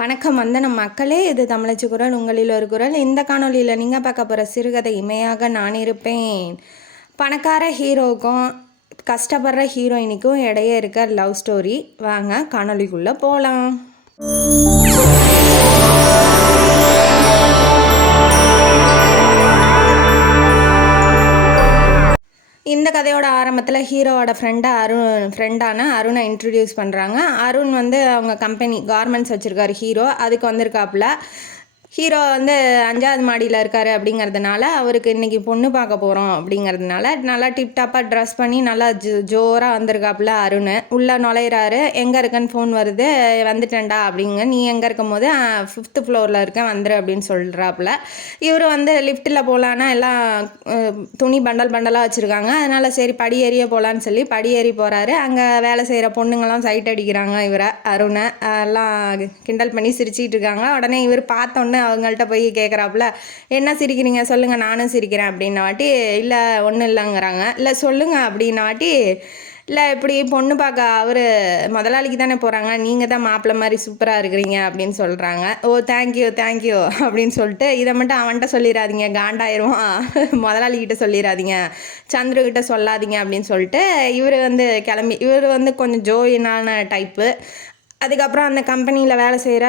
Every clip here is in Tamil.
வணக்கம் வந்தனம் மக்களே, இது தமிழச்சி குரல், உங்களில் ஒரு குரல். இந்த காணொலியில் நீங்கள் பார்க்க போகிற சிறுகதை இமையாக நான் இருப்பேன். பணக்கார ஹீரோவுக்கும் கஷ்டப்படுற ஹீரோயினுக்கும் இடையே இருக்க லவ் ஸ்டோரி. வாங்க காணொலிக்குள்ளே போகலாம். இந்த கதையோட ஆரம்பத்தில் ஹீரோவோட ஃப்ரெண்டான அருணை இன்ட்ரடியூஸ் பண்ணுறாங்க. அருண் வந்து அவங்க கம்பெனி கார்மெண்ட்ஸ் வச்சுருக்காரு ஹீரோ, அதுக்கு வந்திருக்காப்புல. ஹீரோ வந்து 5வது மாடியில் இருக்கார் அப்படிங்கிறதுனால அவருக்கு இன்றைக்கி பொண்ணு பார்க்க போகிறோம் அப்படிங்கிறதுனால நல்லா டிப்டாப்பாக ட்ரெஸ் பண்ணி நல்லா ஜோராக வந்திருக்காப்புல அருண். உள்ளே நுழையிறாரு. எங்கே இருக்கேன்னு ஃபோன் வருது. வந்துட்டேன்டா அப்படிங்க. நீ எங்கே இருக்கும் போது 5th ஃப்ளோரில் இருக்கேன் வந்துரு அப்படின்னு சொல்கிறாப்புல. இவர் வந்து லிஃப்ட்டில் போகலான்னா எல்லாம் துணி பண்டலாக வச்சுருக்காங்க. அதனால் சரி படி ஏறியே போகலான்னு சொல்லி படி ஏறி போகிறாரு. அங்கே வேலை செய்கிற பொண்ணுங்கள்லாம் சைட் அடிக்கிறாங்க இவரை அருணை. எல்லாம் கிண்டல் பண்ணி சிரிச்சிட்டு இருக்காங்க. உடனே இவர் பார்த்தோன்னே அவங்கள்ட்ட போய் கேட்குறாப்புல, என்ன சிரிக்கிறீங்க சொல்லுங்கள் நானும் சிரிக்கிறேன் அப்படின்ன வாட்டி, இல்லை ஒன்றும் இல்லைங்கிறாங்க. இல்லை சொல்லுங்கள் அப்படின்ன வாட்டி, இல்லை இப்படி பொண்ணு பார்க்க அவர் முதலாளிக்கு தானே போகிறாங்க, நீங்கள் தான் மாப்பிள்ளை மாதிரி சூப்பராக இருக்கிறீங்க அப்படின்னு சொல்கிறாங்க. ஓ தேங்க்யூ அப்படின்னு சொல்லிட்டு, இதை மட்டும் அவன்கிட்ட சொல்லிடாதீங்க காண்டாயிருவான், முதலாளிக்கிட்ட சொல்லிடாதீங்க, சந்துருக்கிட்ட சொல்லாதீங்க அப்படின்னு சொல்லிட்டு இவர் வந்து கிளம்பி, இவர் வந்து கொஞ்சம் ஜோயினான டைப்பு. அதுக்கப்புறம் அந்த கம்பெனியில் வேலை செய்கிற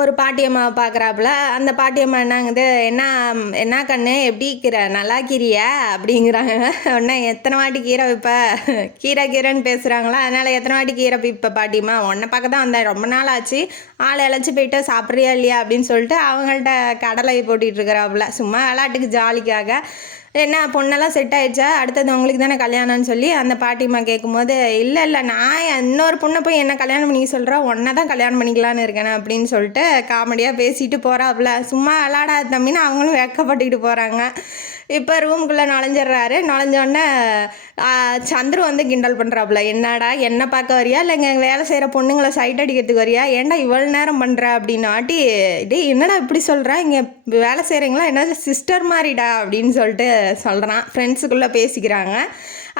ஒரு பாட்டியம்மாவை பார்க்குறாப்புல. அந்த பாட்டியம்மா என்னங்குது, என்ன கண்ணு எப்படி கீரை நல்லா கீரியா அப்படிங்கிறாங்க. உடனே எத்தனை வாட்டி கீரை வைப்ப, கீரைன்னு பேசுகிறாங்களா, அதனால் எத்தனை வாட்டி கீரை வைப்ப பாட்டியம்மா, உன்னை பார்க்க தான் வந்தேன், ரொம்ப நாள் ஆச்சு, ஆள் இழைச்சி போயிட்டு சாப்பிட்றியா இல்லையா அப்படின்னு சொல்லிட்டு அவங்கள்ட்ட கடலை போட்டிகிட்டு இருக்கிறாப்புல, சும்மா விளாட்டுக்கு ஜாலிக்காக. என்ன பொண்ணெல்லாம் செட் ஆகிடுச்சா, அடுத்தது உங்களுக்கு தானே கல்யாணம்னு சொல்லி அந்த பாட்டிம்மா கேட்கும்போது, இல்லை நான் இன்னொரு பொண்ணை போய் என்ன கல்யாணம் பண்ணிக்க சொல்கிறேன், ஒன்றை தான் கல்யாணம் பண்ணிக்கலான்னு இருக்கேன் அப்படின்னு சொல்லிட்டு காமெடியாக பேசிட்டு போகிறாப்புல. சும்மா விளாடாத தம்பின்னு அவங்களும் வெக்கப்பட்டுக்கிட்டு போகிறாங்க. இப்போ ரூமுக்குள்ளே நுழைஞ்சோடனே சந்துரு வந்து கிண்டல் பண்ணுறாப்புல, என்னடா என்ன பார்க்க வரியா இல்லை இங்கே வேலை செய்கிற பொண்ணுங்களை சைட் அடிக்கிறதுக்கு வரியா, ஏன்டா இவ்வளோ நேரம் பண்ணுற அப்படின்னாட்டி, இதே என்னடா இப்படி சொல்கிறேன், இங்கே வேலை செய்கிறீங்களா என்ன சிஸ்டர் மாதிரிடா அப்படின்னு சொல்லிட்டு சொல்கிறான். ஃப்ரெண்ட்ஸுக்குள்ளே பேசிக்கிறாங்க.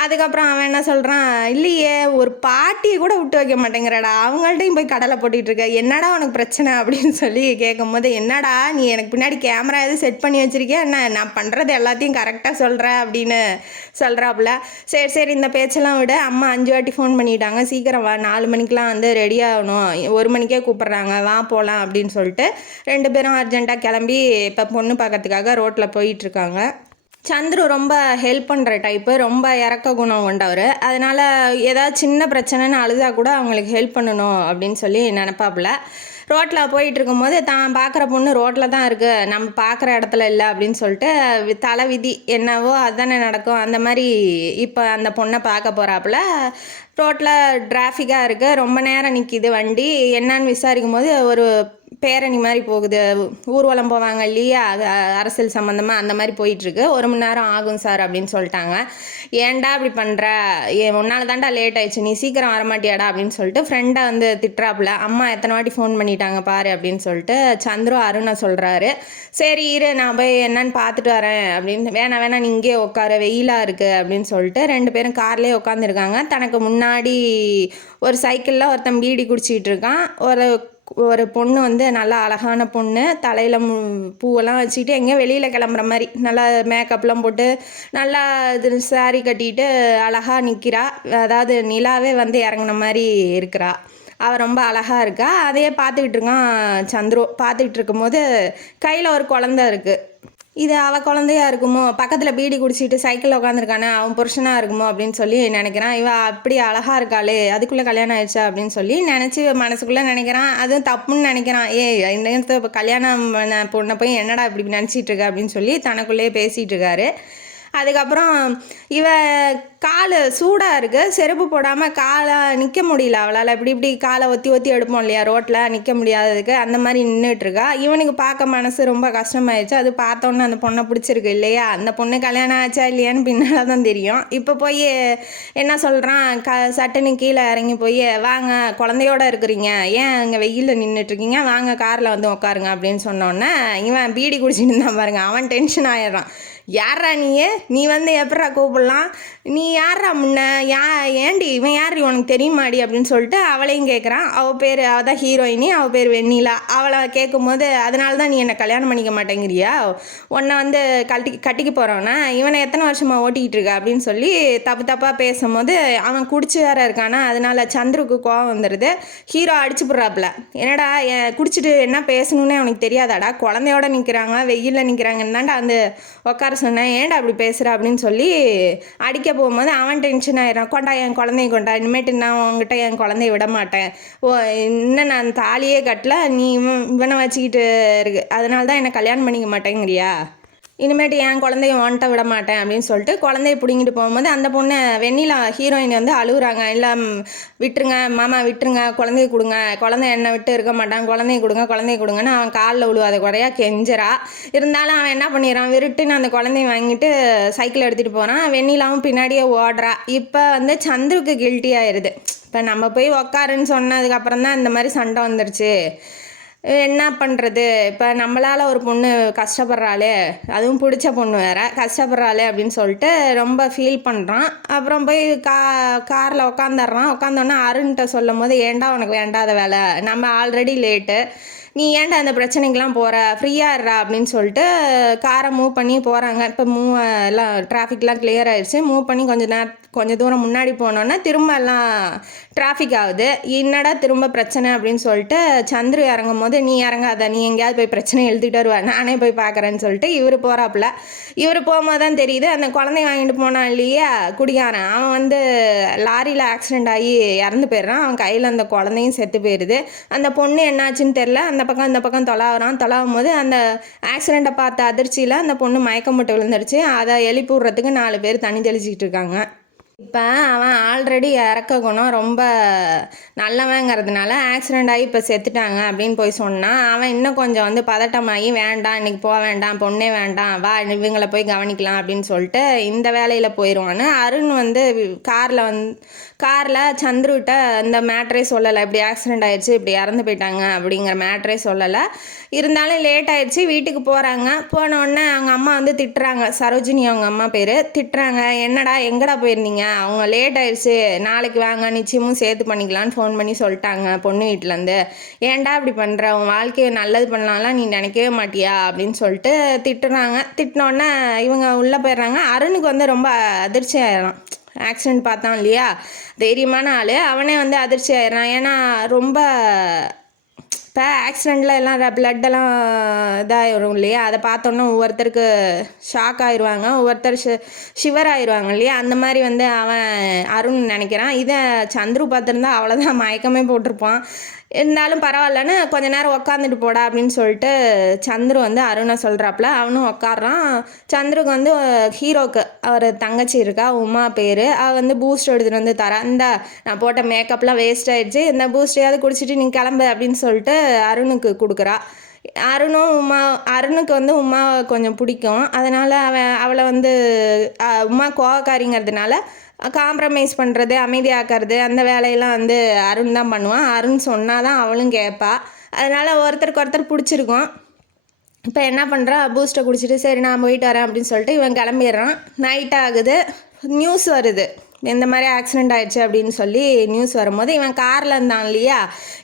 அதுக்கப்புறம் அவன் என்ன சொல்கிறான், இல்லையே ஒரு பாட்டியை கூட விட்டு வைக்க மாட்டேங்கிறடா, அவங்கள்ட்டையும் போய் கடலை போட்டிகிட்டு இருக்க, என்னடா உனக்கு பிரச்சனை அப்படின்னு சொல்லி கேட்கும்போது, என்னடா நீ எனக்கு பின்னாடி கேமரா எதுவும் செட் பண்ணி வச்சுருக்கியா என்ன, நான் பண்ணுறது எல்லாத்தையும் கரெக்டாக சொல்கிறேன் அப்படின்னு சொல்கிறாப்புல. சரி இந்த பேச்செல்லாம் விட, அம்மா 5 வாட்டி ஃபோன் பண்ணிட்டாங்க, சீக்கிரம் வா, 4 மணிக்கெலாம் வந்து ரெடி ஆகணும், 1 மணிக்கே கூப்பிட்றாங்க, வா போகலாம் அப்படின்னு சொல்லிட்டு 2 பேரும் அர்ஜென்ட்டாக கிளம்பி இப்போ பொண்ணு பார்க்கறதுக்காக ரோட்டில் போயிட்டுருக்காங்க. சந்துரு ரொம்ப ஹெல்ப் பண்ணுற டைப்பு, ரொம்ப இறக்க குணம் கொண்டவர். அதனால் ஏதாவது சின்ன பிரச்சனைன்னு அழுதா கூட அவங்களுக்கு ஹெல்ப் பண்ணணும் அப்படின்னு சொல்லி நினப்பாப்புல. ரோட்டில் போயிட்டு இருக்கும்போது தான் பார்க்குற பொண்ணு ரோட்டில் தான் இருக்குது, நம்ம பார்க்குற இடத்துல இல்லை அப்படின்னு சொல்லிட்டு தலை விதி என்னவோ அதுதானே நடக்கும். அந்த மாதிரி இப்போ அந்த பொண்ணை பார்க்க போகிறாப்புல. ரோட்டில் டிராஃபிக்காக இருக்குது, ரொம்ப நேரம் நிற்கிது வண்டி. என்னன்னு விசாரிக்கும் போது ஒரு பேரணி மாதிரி போகுது, ஊர்வலம் போவாங்க இல்லையா அரசியல் சம்மந்தமாக, அந்த மாதிரி போயிட்டுருக்கு. 1 மணி நேரம் ஆகும் சார் அப்படின்னு சொல்லிட்டாங்க. ஏன்டா அப்படி பண்ணுற, உன்னால் தான்டா லேட் ஆயிடுச்சு, நீ சீக்கிரம் வரமாட்டியாடா அப்படின்னு சொல்லிட்டு ஃப்ரெண்டை வந்து திட்டுறாப்புல. அம்மா எத்தனை வாட்டி ஃபோன் பண்ணிட்டாங்க பாரு அப்படின்னு சொல்லிட்டு சந்துரு அருணை சொல்கிறாரு. சரி இரு நான் போய் என்னன்னு பார்த்துட்டு வரேன் அப்படின்னு, வேணாம் நீ இங்கே உட்கார, வெயிலாக இருக்குது அப்படின்னு சொல்லிட்டு 2 பேரும் கார்லேயே உட்காந்துருக்காங்க. தனக்கு முன்னாடி ஒரு சைக்கிளில் ஒருத்தன் பீடி குடிச்சிக்கிட்டு இருக்கான். ஒரு பொண்ணு வந்து நல்லா அழகான பொண்ணு, தலையில் பூவெல்லாம் வச்சுக்கிட்டு எங்கேயோ வெளியில் கிளம்புற மாதிரி நல்லா மேக்கப்லாம் போட்டு நல்லா இது சாரி கட்டிட்டு அழகாக நிற்கிறா. அதாவது நிலாவே வந்து இறங்குன மாதிரி இருக்கிறா. அவள் ரொம்ப அழகாக இருக்கா. அதையே பார்த்துக்கிட்டு இருக்கான் சந்துரு. பார்த்துக்கிட்டு இருக்கும்போது கையில் ஒரு குழந்த இருக்குது. இது அவள் குழந்தையா இருக்குமோ, பக்கத்தில் பீடி குடிச்சிட்டு சைக்கிளில் உட்காந்துருக்கானே அவன் புருஷனாக இருக்குமோ அப்படின்னு சொல்லி நினைக்கிறான். இவள் அப்படி அழகாக இருக்காளே, அதுக்குள்ளே கல்யாணம் ஆயிடுச்சா அப்படின்னு சொல்லி நினச்சி மனசுக்குள்ளே நினைக்கிறான். அதுவும் தப்புன்னு நினைக்கிறான். இந்த கல்யாணம் பொண்ணை போய் என்னடா இப்படி நினச்சிட்டு இருக்க அப்படின்னு சொல்லி தனக்குள்ளேயே பேசிகிட்டு இருக்காரு. அதுக்கப்புறம் இவ கால் சூடாக இருக்குது, செருப்பு போடாமல் காலை நிற்க முடியல அவளால். இப்படி காலை ஒத்தி எடுப்போம் இல்லையா ரோட்டில், நிற்க முடியாததுக்கு அந்த மாதிரி நின்றுட்டுருக்கா. இவனுக்கு பார்க்க மனசு ரொம்ப கஷ்டமாயிடுச்சு. அது பார்த்தோன்னே அந்த பொண்ணை பிடிச்சிருக்கு இல்லையா, அந்த பொண்ணு கல்யாணம் ஆச்சா இல்லையான்னு பின்னால் தான் தெரியும். இப்போ போய் என்ன சொல்கிறான், சட்டுன்னு கீழே இறங்கி போய், வாங்க குழந்தையோட இருக்கிறீங்க, ஏன் இங்கே வெயிலில் நின்றுட்டுருக்கீங்க, வாங்க காரில் வந்து உட்காருங்க அப்படின்னு சொன்னோன்னே இவன் பீடி குடிச்சிட்டு இருந்தான் பாருங்க, அவன் டென்ஷன் ஆயிடுறான். யாரா நீ வந்து எப்படா கூப்பிடலாம், நீ யாரா முன்ன ஏண்டி இவன் யார் உனக்கு தெரியுமாடி அப்படின்னு சொல்லிட்டு அவளையும் கேட்குறான். அவள் பேர் அவள் தான் ஹீரோயினி, அவள் பேர் வெண்ணிலா. அவளை கேட்கும்போது அதனால தான் நீ என்னை கல்யாணம் பண்ணிக்க மாட்டேங்கிறியா, உன்னை வந்து கட்டிக்க போகிறவனா, இவனை எத்தனை வருஷமாக ஓட்டிக்கிட்டு இருக்க அப்படின்னு சொல்லி தப்பாக பேசும்போது அவன் குடிச்சு வேற இருக்கானா, அதனால சந்துருக்கு கோவம் வந்துடுது. ஹீரோ அடிச்சு போடுறாப்புல, என்னடா குடிச்சிட்டு என்ன பேசணுன்னே அவனுக்கு தெரியாதாடா, குழந்தையோட நிற்கிறாங்க வெயிலில் நிற்கிறாங்கன்னு தான்டா வந்து உட்கார சொன்னேன், ஏன்டா அப்படி பேசுகிற அப்படின்னு சொல்லி அடிக்க போகும்போது அவன் டென்ஷன் ஆயிடுறான். கொண்டா என் குழந்தைய கொண்டா, இனிமேட்டு நான் உங்ககிட்ட என் குழந்தைய விட மாட்டேன், இன்னும் நான் தாலியே கட்டல, நீ இவனை வச்சுக்கிட்டு இருக்கு, அதனால தான் என்னை கல்யாணம் பண்ணிக்க மாட்டேங்கிறியா, இனிமேட்டு என் குழந்தைய வாண்ட்ட விட மாட்டேன் அப்படின்னு சொல்லிட்டு குழந்தைய பிடிங்கிட்டு போகும்போது அந்த பொண்ணு வெண்ணிலா ஹீரோயின் வந்து அழுகுறாங்க. இல்லை விட்டுருங்க மாமா விட்டுருங்க, குழந்தைய கொடுங்க, குழந்தை என்னை விட்டு இருக்க மாட்டான், குழந்தைய கொடுங்கன்னு அவன் காலில் விழுவாத குறையா கெஞ்சரா. இருந்தாலும் அவன் என்ன பண்ணிடுறான், விருட்டுன்னு அந்த குழந்தைய வாங்கிட்டு சைக்கிள் எடுத்துகிட்டு போகிறான். வெண்ணிலாவும் பின்னாடியே ஓடுறா. இப்போ வந்து சந்துருக்கு கில்ட்டி ஆயிடுது. இப்போ நம்ம போய் உக்காருன்னு சொன்னதுக்கப்புறம் தான் இந்த மாதிரி சண்டை வந்துடுச்சு, என்ன பண்ணுறது, இப்போ நம்மளால் ஒரு பொண்ணு கஷ்டப்படுறாளே, அதுவும் பிடிச்ச பொண்ணு வேறு கஷ்டப்படுறாளே அப்படின்னு சொல்லிட்டு ரொம்ப ஃபீல் பண்ணுறான். அப்புறம் போய் காரில் உட்காந்தோன்னா அருண்கிட்ட சொல்லும் போது, ஏன்டா உனக்கு வேண்டாத வேலை, நம்ம ஆல்ரெடி லேட்டு, நீ ஏன்டா அந்த பிரச்சனைக்கெலாம் போகிற, ஃப்ரீயாக இருறா அப்படின்னு சொல்லிட்டு காரை மூவ் பண்ணி போகிறாங்க. இப்போ எல்லாம் டிராஃபிக்லாம் கிளியர் ஆகிடுச்சு. மூவ் பண்ணி கொஞ்சம் தூரம் முன்னாடி போனோன்னா திரும்ப எல்லாம் டிராஃபிக் ஆகுது. என்னடா திரும்ப பிரச்சனை அப்படின்னு சொல்லிட்டு சந்துரு இறங்கும் போது, நீ இறங்காத, நீ எங்கேயாவது போய் பிரச்சனை எழுதிட்டு வருவா, நானே போய் பார்க்குறேன்னு சொல்லிட்டு இவர் போகிறாப்புல. இவர் போகும்போது தான் தெரியுது, அந்த குழந்தைய வாங்கிட்டு போனான் இல்லையா குடிகாரன், அவன் வந்து லாரியில் ஆக்சிடெண்ட் ஆகி இறந்து போயிடுறான். அவன் கையில் அந்த குழந்தையும் செத்து போயிடுது. அந்த பொண்ணு என்னாச்சுன்னு தெரில, அந்த பக்கம் தொலாவும் போது அந்த ஆக்சிடெண்ட்டை பார்த்த அதிர்ச்சியில் அந்த பொண்ணு மயக்கம் போட்டு விழுந்துருச்சு. அதை எழுப்பி விட்றதுக்கு 4 பேர் தண்ணி தெளிச்சிக்கிட்டு இருக்காங்க. இப்போ அவன் ஆல்ரெடி இறக்க குணம் ரொம்ப நல்லவங்கிறதுனால ஆக்சிடெண்ட் ஆகி இப்போ செத்துட்டாங்க அப்படின்னு போய் சொன்னான். அவன் இன்னும் கொஞ்சம் வந்து பதட்டமாகி, வேண்டாம் இன்றைக்கி போக வேண்டாம், பொண்ணே வேண்டாம், வா இவங்களை போய் கவனிக்கலாம் அப்படின்னு சொல்லிட்டு இந்த வேலையில் போயிடுவான்னு. அருண் வந்து காரில் சந்துருகிட்ட இந்த மேட்ரே சொல்லலை, இப்படி ஆக்சிடெண்ட் ஆகிடுச்சு, இப்படி இறந்து போயிட்டாங்க அப்படிங்கிற மேட்ரே சொல்லலை. இருந்தாலும் லேட் ஆகிடுச்சு, வீட்டுக்கு போகிறாங்க. போனோடனே அவங்க அம்மா வந்து திட்டுறாங்க, சரோஜினி அவங்க அம்மா பேர், திட்டுறாங்க, என்னடா எங்கடா போயிருந்தீங்க, அவங்க லேட் ஆகிடுச்சு, நாளைக்கு வாங்க நிச்சயமும் சேர்த்து பண்ணிக்கலான்னு ஃபோன் பண்ணி சொல்லிட்டாங்க பொண்ணு வீட்டிலேருந்து, ஏன்டா இப்படி பண்ணுற, உன் வாழ்க்கையை நல்லது பண்ணலாம்லாம் நீ நினைக்கவே மாட்டியா அப்படின்னு சொல்லிட்டு திட்டுறாங்க. திட்டினோடனே இவங்க உள்ளே போயிடுறாங்க. அருணுக்கு வந்து ரொம்ப அதிர்ச்சி ஆயிடலாம், ஆக்சிடெண்ட் பார்த்தான் இல்லையா, தைரியமான ஆள், அவனே வந்து அதிர்ச்சி ஆயிடுறான். ஏன்னா ரொம்ப இப்போ ஆக்சிடெண்ட்டில் எல்லாம் பிளட்டெல்லாம் இதாகிடும் இல்லையா, அதை பார்த்தோன்னா ஒவ்வொருத்தருக்கு ஷாக் ஆயிடுவாங்க, ஒவ்வொருத்தர் ஷிவர் ஆயிடுவாங்க இல்லையா, அந்த மாதிரி வந்து அவன் அருண் நினைக்கிறான். இதை சந்துரு பார்த்துருந்தா அவ்வளோதான் மயக்கமே போட்டிருப்பான். இருந்தாலும் பரவாயில்லன்னு கொஞ்ச நேரம் உக்காந்துட்டு போடா அப்படின்னு சொல்லிட்டு சந்துரு வந்து அருணை சொல்கிறாப்புல. அவனும் உக்காடுறான். சந்துருக்கு வந்து ஹீரோக்கு அவர் தங்கச்சி இருக்கா, உமா பேர், அவள் வந்து பூஸ்ட் எடுத்துகிட்டு வந்து தரா, இந்த நான் போட்ட மேக்கப்லாம் வேஸ்ட் ஆகிடுச்சு, இந்த பூஸ்டையாவது குடிச்சிட்டு நீ கிளம்பு அப்படின்னு சொல்லிட்டு அருணுக்கு கொடுக்குறா. அருணுக்கு வந்து உமாவை கொஞ்சம் பிடிக்கும், அதனால் அவளை வந்து உமா கோவக்காரிங்கிறதுனால காம்ப்ரமைஸ் பண்ணுறது, அமைதியாக்குறது, அந்த வேலையெல்லாம் வந்து அருண் தான் பண்ணுவான். அருண் சொன்னால் தான் அவளும் கேட்பா. அதனால் ஒருத்தருக்கு ஒருத்தர் பிடிச்சிருக்கும். இப்போ என்ன பண்ணுறா, பூஸ்ட்டை குடிச்சிட்டு சரி நான் போயிட்டு வரேன் அப்படின்னு சொல்லிட்டு இவன் கிளம்பிடுறான். நைட் ஆகுது, நியூஸ் வருது, இந்த மாதிரி ஆக்சிடெண்ட் ஆகிடுச்சு அப்படின்னு சொல்லி நியூஸ் வரும்போது இவன் காரில் இருந்தான் இல்லையா,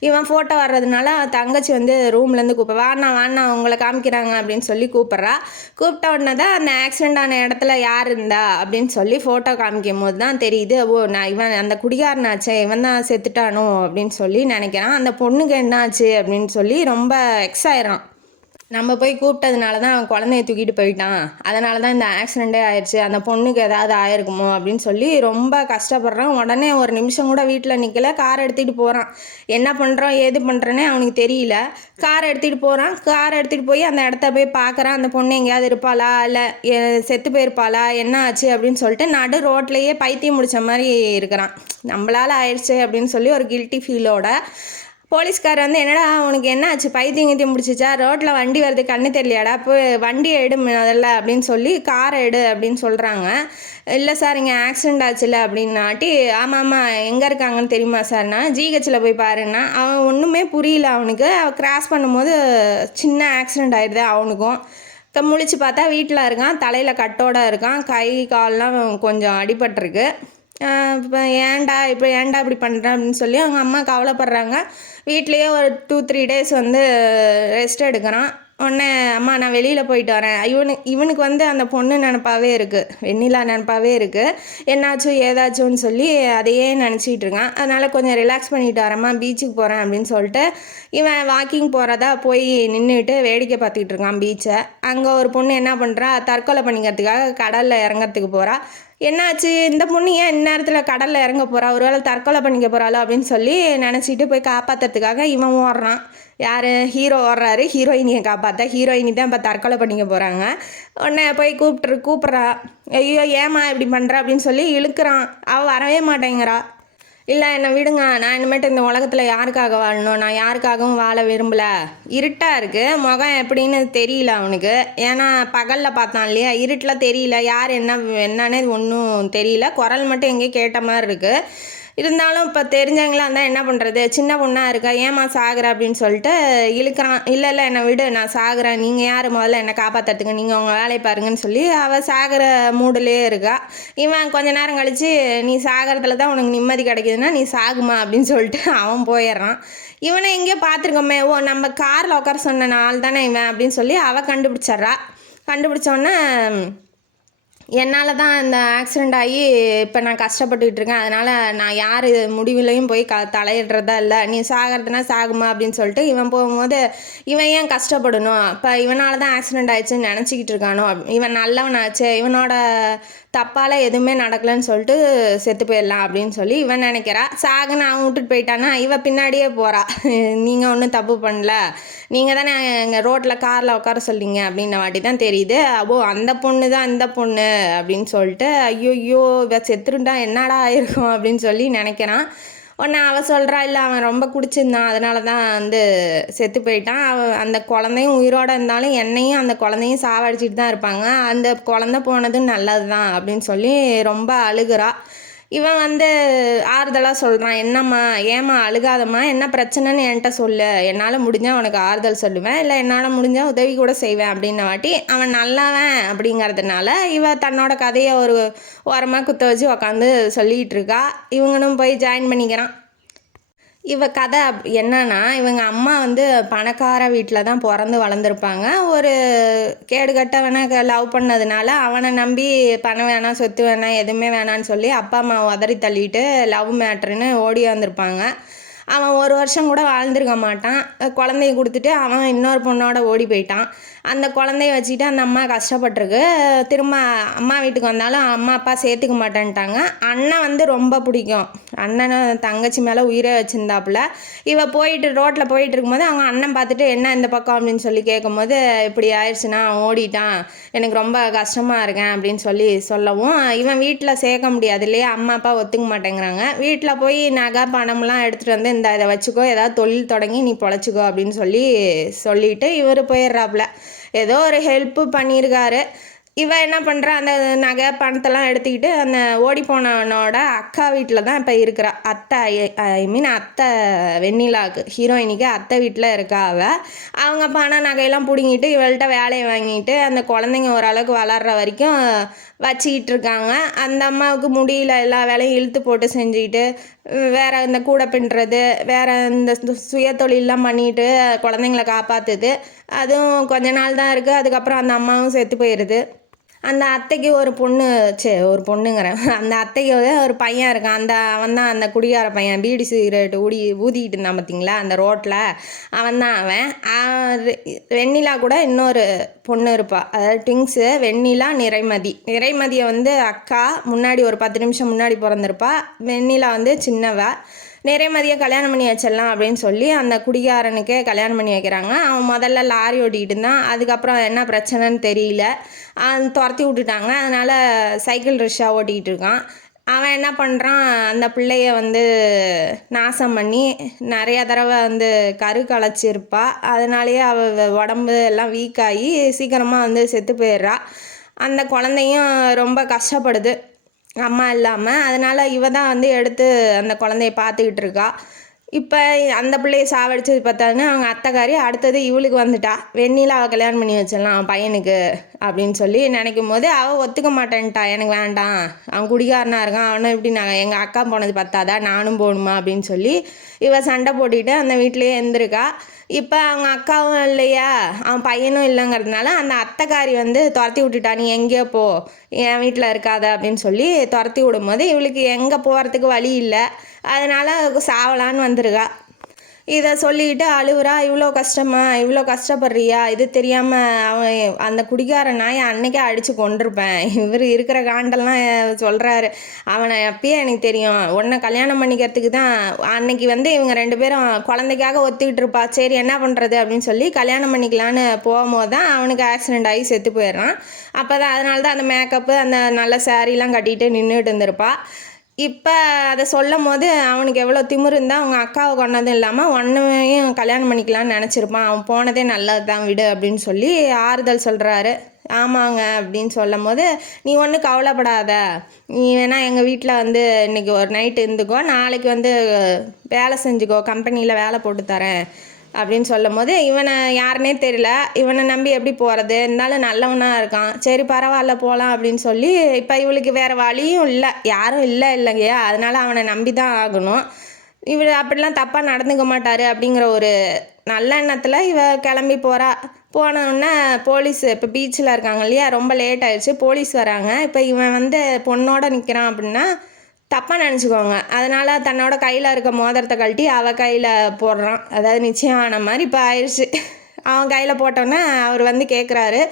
இவன் ஃபோட்டோ வர்றதுனால தங்கச்சி வந்து ரூம்லேருந்து வாண்ணா உங்களை காமிக்கிறாங்க அப்படின்னு சொல்லி கூப்பிட்ட உடனே தான் அந்த ஆக்சிடெண்ட் ஆன இடத்துல யார் இருந்தா அப்படின்னு சொல்லி ஃபோட்டோ காமிக்கும் போது தான் தெரியுது, நான் இவன் அந்த குடிகாரனாச்சே, இவன் தான் செத்துட்டானோ அப்படின்னு சொல்லி நினைக்கிறான். அந்த பொண்ணுக்கு என்னாச்சு அப்படின்னு சொல்லி ரொம்ப எக்ஸ் ஆயிடுறான். நம்ம போய் கூப்பிட்டதுனால தான் அவன் குழந்தைய தூக்கிட்டு போயிட்டான், அதனால தான் இந்த ஆக்சிடெண்ட்டே ஆயிடுச்சு, அந்த பொண்ணுக்கு ஏதாவது ஆயிருக்குமோ அப்படின்னு சொல்லி ரொம்ப கஷ்டப்படுறான். உடனே ஒரு நிமிஷம் கூட வீட்டில் நிற்கல, கார் எடுத்துகிட்டு போகிறான். என்ன பண்ணுறோம் ஏது பண்ணுறேன்னே அவனுக்கு தெரியல. கார் எடுத்துகிட்டு போகிறான். கார் எடுத்துகிட்டு போய் அந்த இடத்த போய் பார்க்குறான். அந்த பொண்ணு எங்கேயாவது இருப்பாளா, இல்லை செத்து போயிருப்பாளா, என்ன ஆச்சு அப்படின்னு சொல்லிட்டு நடு ரோட்லேயே பைத்தியம் முடிச்ச மாதிரி இருக்கிறான். நம்மளால் ஆயிடுச்சு அப்படின்னு சொல்லி ஒரு கில்ட்டி ஃபீலோட போலீஸ்கார் வந்து, என்னடா உனக்கு என்ன ஆச்சு, பைத்தியம் முடிச்சிச்சா, ரோட்டில் வண்டி வருது கண்ணு தெரியலையாடா, போய் வண்டியை எடு முதல்ல அப்படின்னு சொல்லி காரை எடு அப்படின்னு சொல்கிறாங்க. இல்லை சார் இங்கே ஆக்சிடெண்ட் ஆச்சுல அப்படின்னாட்டி, ஆமாம் எங்கே இருக்காங்கன்னு தெரியுமா சார்னா, ஜிஹெச்சில் போய் பாருன்னா. அவன் ஒன்றுமே புரியல அவனுக்கு. அவன் கிராஸ் பண்ணும்போது சின்ன ஆக்சிடெண்ட் ஆகிடுது அவனுக்கும். முழிச்சு பார்த்தா வீட்டில் இருக்கான், தலையில் கட்டோட இருக்கான், கை கால்லாம் கொஞ்சம் அடிபட்டிருக்கு. இப்போ ஏன்டா இப்படி பண்ணுற அப்படின்னு சொல்லி அவங்க அம்மா கவலைப்படுறாங்க. வீட்லேயே ஒரு 2-3 டேஸ் வந்து ரெஸ்ட் எடுக்கிறான். உடனே அம்மா நான் வெளியில் போயிட்டு வரேன். இவனுக்கு வந்து அந்த பொண்ணு நினப்பாவே இருக்குது, வெண்ணிலா நினப்பாவே இருக்குது. என்னாச்சும் ஏதாச்சும்னு சொல்லி அதையே நினச்சிக்கிட்டு இருக்கான். அதனால் கொஞ்சம் ரிலாக்ஸ் பண்ணிட்டு வரேம்மா, பீச்சுக்கு போகிறேன் அப்படின்னு சொல்லிட்டு இவன் வாக்கிங் போகிறதா போய் நின்றுட்டு வேடிக்கை பார்த்துக்கிட்டு இருக்கான் பீச்சை. அங்கே ஒரு பொண்ணு என்ன பண்ணுறா, தற்கொலை பண்ணிக்கிறதுக்காக கடலில் இறங்கிறதுக்கு போகிறா. என்னாச்சு, இந்த பொண்ணு ஏன் இந்நேரத்தில் கடலில் இறங்க போகிறா, ஒருவேளை தற்கொலை பண்ணிக்க போகிறாளோ அப்படின்னு சொல்லி நினச்சிட்டு போய் காப்பாற்றுறதுக்காக இவன் ஓடுறான். யார், ஹீரோ ஓடுறாரு ஹீரோயினியை காப்பாற்ற. ஹீரோயினி தான் இப்போ தற்கொலை பண்ணிக்க போகிறாங்க. உடனே போய் கூப்பிட்றா. ஐயோ ஏம்மா இப்படி பண்ணுற அப்படின்னு சொல்லி இழுக்கிறான். அவள் வரவே மாட்டேங்கிறா. இல்லை என்னை விடுங்க, நான் இனிமேட்டு இந்த உலகத்தில் யாருக்காக வாழணும், நான் யாருக்காகவும் வாழ விரும்பலை. இருட்டாக இருக்குது, முகம் எப்படின்னு தெரியல அவனுக்கு. ஏன்னா பகலில் பார்த்தான் இல்லையா, இருட்டில் தெரியல யார் என்னன்னே ஒன்றும் தெரியல. குரல் மட்டும் எங்கேயோ கேட்ட மாதிரி இருக்குது. இருந்தாலும் இப்போ தெரிஞ்சவங்களாம் இருந்தால் என்ன பண்ணுறது, சின்ன பொண்ணாக இருக்கா, ஏமா சாகுற அப்படின்னு சொல்லிட்டு இழுக்கிறான். இல்லை என்னை விடு, நான் சாகுறேன், நீங்கள் யார் முதல்ல என்னை காப்பாற்றுறதுக்கு, நீங்கள் உங்கள் வேலையை பாருங்கன்னு சொல்லி அவள் சாகிற மூடிலே இருக்கா. இவன் கொஞ்ச நேரம் கழித்து நீ சாகிறதுல தான் உனக்கு நிம்மதி கிடைக்குதுன்னா நீ சாகுமா அப்படின்னு சொல்லிட்டு அவன் போயிடுறான். இவனை எங்கேயோ பார்த்துருக்கோமே, ஓ நம்ம காரில் உட்கார சொன்ன நாள் தானே இவன் அப்படின்னு சொல்லி அவள் கண்டுபிடிச்சிட்றா. கண்டுபிடிச்சோன்னே என்னால் தான் இந்த ஆக்சிடெண்ட் ஆகி இப்போ நான் கஷ்டப்பட்டுக்கிட்டு இருக்கேன், அதனால் நான் யார் முடிவுலையும் போய் தலையிடுறதா இல்லை, நீ சாகிறதுனா சாகுமா அப்படின்னு சொல்லிட்டு இவன் போகும்போது இவன் ஏன் கஷ்டப்படணும், இப்போ இவனால் தான் ஆக்சிடெண்ட் ஆயிடுச்சுன்னு நினச்சிக்கிட்டு இருக்கானோ, இவன் நல்லவனாச்சு, இவனோட தப்பால் எதுவுமே நடக்கலைன்னு சொல்லிட்டு செத்து போயிடலாம் அப்படின்னு சொல்லி இவன் நினைக்கிறா. சாகுன்னு அவன் விட்டுட்டு போயிட்டானா இவன் பின்னாடியே போகிறா. நீங்கள் ஒன்றும் தப்பு பண்ணல, நீங்கள் தானே எங்கள் ரோட்டில் காரில் உட்கார சொல்லிங்க அப்படின்ன வாட்டி தான் தெரியுது, அப்போ அந்த பொண்ணு தான் இந்த பொண்ணு அப்படின்னு சொல்லிட்டு ஐயோ இவ செத்துருண்டா என்னடா ஆயிருக்கும் அப்படின்னு சொல்லி நினைக்கிறான். உடனே அவள் சொல்கிறா, இல்லை அவன் ரொம்ப குடிச்சிருந்தான் அதனால தான் வந்து செத்து போயிட்டான், அந்த குழந்தையும் உயிரோடு இருந்தாலும் என்னையும் அந்த குழந்தையும் சாவடிச்சிட்டு தான் இருப்பாங்க, அந்த குழந்தை போனது நல்லது தான் அப்படின்னு சொல்லி ரொம்ப அழுகிறா. இவன் வந்து ஆறுதலாக சொல்கிறான், என்னம்மா ஏம்மா அழுகாதம்மா, என்ன பிரச்சனைன்னு என்கிட்ட சொல்லு, என்னால் முடிஞ்சால் உனக்கு ஆறுதல் சொல்லுவேன், இல்லை என்னால் முடிஞ்சால் உதவி கூட செய்வேன் அப்படின்ன வாட்டி அவன் நல்லவன் அப்படிங்கிறதுனால இவன் தன்னோட கதையை ஒரு ஓரமாக குத்த வச்சு உக்காந்து சொல்லிகிட்டு இருக்கா. இவங்களும் போய் ஜாயின் பண்ணிக்கிறான். இவ கதை என்னன்னா, இவங்க அம்மா வந்து பணக்கார வீட்டில் தான் பிறந்து வளர்ந்துருப்பாங்க. ஒரு கேடுகட்டவனை லவ் பண்ணதுனால அவனை நம்பி பணம் வேணாம் சொத்து வேணாம் எதுவுமே வேணான்னு சொல்லி அப்பா அம்மா உதறி தள்ளிட்டு லவ் மேட்ருன்னு ஓடி வந்திருப்பாங்க. அவன் 1 வருஷம் கூட வாழ்ந்துருக்க மாட்டான். குழந்தைய கொடுத்துட்டு அவன் இன்னொரு பொண்ணோட ஓடி போயிட்டான். அந்த குழந்தைய வச்சுக்கிட்டு அந்த அம்மா கஷ்டப்பட்டிருக்கு. திரும்ப அம்மா வீட்டுக்கு வந்தாலும் அம்மா அப்பா சேர்த்துக்க மாட்டேன்ட்டாங்க. அண்ணன் வந்து ரொம்ப பிடிக்கும், அண்ணனை தங்கச்சி மேலே உயிரே வச்சுருந்தாப்புல. ரோட்டில் போயிட்டு இருக்கும்போது அவங்க அண்ணன் பார்த்துட்டு என்ன இந்த பக்கம் அப்படின்னு சொல்லி கேட்கும்போது இப்படி ஆயிடுச்சுன்னா அவன் ஓடிட்டான், எனக்கு ரொம்ப கஷ்டமாக இருக்கேன் அப்படின்னு சொல்லவும் இவன் வீட்டில் சேர்க்க முடியாது இல்லையா, அம்மா அப்பா ஒத்துக்க மாட்டேங்கிறாங்க. வீட்டில் போய் நகை பணம்லாம் எடுத்துகிட்டு வந்து இதை வச்சுக்கோ, ஏதாவது தொழில் தொடங்கி நீ பொழைச்சிக்கோ அப்படின்னு சொல்லிட்டு இவர் போயிடுறாப்புல. ஏதோ ஒரு ஹெல்ப்பு பண்ணியிருக்காரு. இவன் என்ன பண்ணுறா, அந்த நகை பணத்தெல்லாம் எடுத்துக்கிட்டு அந்த ஓடி போனவனோட அக்கா வீட்டில் தான் இப்போ இருக்கிறா. அத்தை வெண்ணிலாவுக்கு, ஹீரோயினிக்கு அத்தை வீட்டில் இருக்கா அவங்க பணம் நகையெல்லாம் பிடுங்கிட்டு இவள்கிட்ட வேலையை வாங்கிட்டு அந்த குழந்தைங்க ஓரளவுக்கு வளர்கிற வரைக்கும் வச்சுக்கிட்டு இருக்காங்க. அந்த அம்மாவுக்கு முடியல, எல்லா வேலையும் இழுத்து போட்டு செஞ்சுக்கிட்டு வேறு இந்த கூடை பின்னுறது, வேறு இந்த சுய தொழிலெலாம் பண்ணிட்டு குழந்தைங்கள காப்பாற்றுது. அதுவும் கொஞ்ச நாள் தான் இருக்குது, அதுக்கப்புறம் அந்த அம்மாவும் செத்து போயிடுது. அந்த அத்தைக்கு ஒரு பொண்ணுங்கிறேன், அந்த அத்தைக்கு ஒரு பையன் இருக்கான். அவன் தான் அந்த குடிகார பையன், பீடி சிகரெட் ஊதிக்கிட்டு இருந்தான் பார்த்தீங்களா அந்த ரோட்டில், அவன். வெண்ணிலா கூட இன்னொரு பொண்ணு இருப்பாள், அதாவது ட்விங்ஸு, வெண்ணிலா நிறைமதியை வந்து அக்கா, முன்னாடி ஒரு 10 நிமிஷம் முன்னாடி பிறந்திருப்பா. வெண்ணிலா வந்து சின்னவ. நிறைமதியை கல்யாணம் பண்ணி வச்சிடலாம் அப்படின்னு சொல்லி அந்த குடிகாரனுக்கே கல்யாணம் பண்ணி வைக்கிறாங்க. அவன் முதல்ல லாரி ஓட்டிகிட்டு இருந்தான், அதுக்கப்புறம் என்ன பிரச்சனைன்னு தெரியல, துரத்தி விட்டுட்டாங்க. அதனால் சைக்கிள் ரிக்ஷா ஓட்டிக்கிட்டு இருக்கான். அவன் என்ன பண்ணுறான், அந்த பிள்ளைய வந்து நாசம் பண்ணி நிறையா தடவை வந்து கலைச்சிருப்பா. அதனாலேயே அவள் உடம்பு எல்லாம் வீக்காகி சீக்கிரமாக வந்து செத்து போயிடுறா. அந்த குழந்தையும் ரொம்ப கஷ்டப்படுது அம்மா இல்லாமல். அதனால் இவ தான் வந்து எடுத்து அந்த குழந்தைய பார்த்துக்கிட்டு இருக்கா. இப்போ அந்த பிள்ளைய சாவடிச்சது பார்த்தாங்கன்னா அவங்க அத்தைக்காரி அடுத்தது இவளுக்கு வந்துட்டா, வெண்ணிலாவை கல்யாணம் பண்ணி வச்சிடலாம் அவன் பையனுக்கு அப்படின்னு சொல்லி நினைக்கும் போது அவள் ஒத்துக்க மாட்டேன்ட்டா, எனக்கு வேண்டாம், அவன் குடிகாரனா இருக்கான், அவனை இப்படி நான் எங்கள் அக்கா போனது பத்தாதா நானும் போகணுமா அப்படின்னு சொல்லி இவ சண்டை போட்டுக்கிட்டு அந்த வீட்லேயே இருந்திருக்கா. இப்போ அவங்க அக்காவும் இல்லையா, அவன் பையனும் இல்லைங்கிறதுனால அந்த அத்தைக்காரி வந்து துரத்தி விட்டுட்டா, நீ எங்கேயோ போ, என் வீட்டில் இருக்காத அப்படின்னு சொல்லி துரத்தி விடும்போது இவளுக்கு எங்கே போகிறதுக்கு வழி இல்லை, அதனால் சாவலான்னு வந்திருக்கா. இதை சொல்லிக்கிட்டு அழுவுறா, இவ்வளோ கஷ்டமா, இவ்வளோ கஷ்டப்படுறியா, இது தெரியாமல் அவன் அந்த குடிகார நாயை அன்னைக்கே அடித்து கொண்டிருப்பேன், இவர் இருக்கிற காண்டெல்லாம் சொல்கிறாரு, அவனை அப்பயே எனக்கு தெரியும், உன்னை கல்யாணம் பண்ணிக்கிறதுக்கு தான் அன்னைக்கு வந்து இவங்க 2 பேரும் குழந்தைக்காக ஒத்துக்கிட்டு இருப்பா, சரி என்ன பண்ணுறது அப்படின்னு சொல்லி கல்யாணம் பண்ணிக்கலான்னு போகும்போது தான் அவனுக்கு ஆக்சிடெண்ட் ஆகி செத்து போயிடுறான். அப்போ தான் அதனால தான் அந்த மேக்கப்பு அந்த நல்ல சாரீலாம் கட்டிகிட்டு நின்றுட்டு இருந்திருப்பா. இப்போ அதை சொல்லும் போது அவனுக்கு எவ்வளோ திமிரு இருந்தால் அவங்க அக்காவை கொண்டதும் இல்லாமல் ஒன்றையும் கல்யாணம் பண்ணிக்கலான்னு நினச்சிருப்பான், அவன் போனதே நல்லது தான் விடு அப்படின்னு சொல்லி ஆறுதல் சொல்கிறாரு. ஆமாங்க அப்படின்னு சொல்லும் போது, நீ ஒன்றும் கவலைப்படாத, நீ வேணால் எங்கள் வீட்டில் வந்து இன்றைக்கி ஒரு நைட்டு இருந்துக்கோ, நாளைக்கு வந்து வேலை செஞ்சுக்கோ, கம்பெனியில் வேலை போட்டு தரேன் அப்படின்னு சொல்லும் போது இவனை யாருன்னே தெரியல, இவனை நம்பி எப்படி போகிறது, இருந்தாலும் நல்லவனாக இருக்கான், சரி பரவாயில்ல போகலாம் அப்படின்னு சொல்லி இப்போ இவளுக்கு வேறு வழியும் இல்லை, யாரும் இல்லைங்கய்யா, அதனால் அவனை நம்பி தான் ஆகணும், இவர் அப்படிலாம் தப்பாக நடந்துக்க மாட்டார் அப்படிங்கிற ஒரு நல்ல எண்ணத்தில் இவ கிளம்பி போகிறா. போனோடனே போலீஸ் இப்போ பீச்சில் இருக்காங்க இல்லையா, ரொம்ப லேட் ஆயிடுச்சு, போலீஸ் வராங்க. இப்போ இவன் வந்து பொண்ணோட நிற்கிறான் அப்படின்னா தப்பாக நினச்சிக்கோங்க, அதனால் தன்னோட கையில் இருக்க மோதிரத்தை கழட்டி அவள் கையில் போடுறான், அதாவது நிச்சயம் ஆன மாதிரி இப்போ ஆயிடுச்சு. அவன் கையில் போட்டோன்னே அவர் வந்து கேட்குறாரு,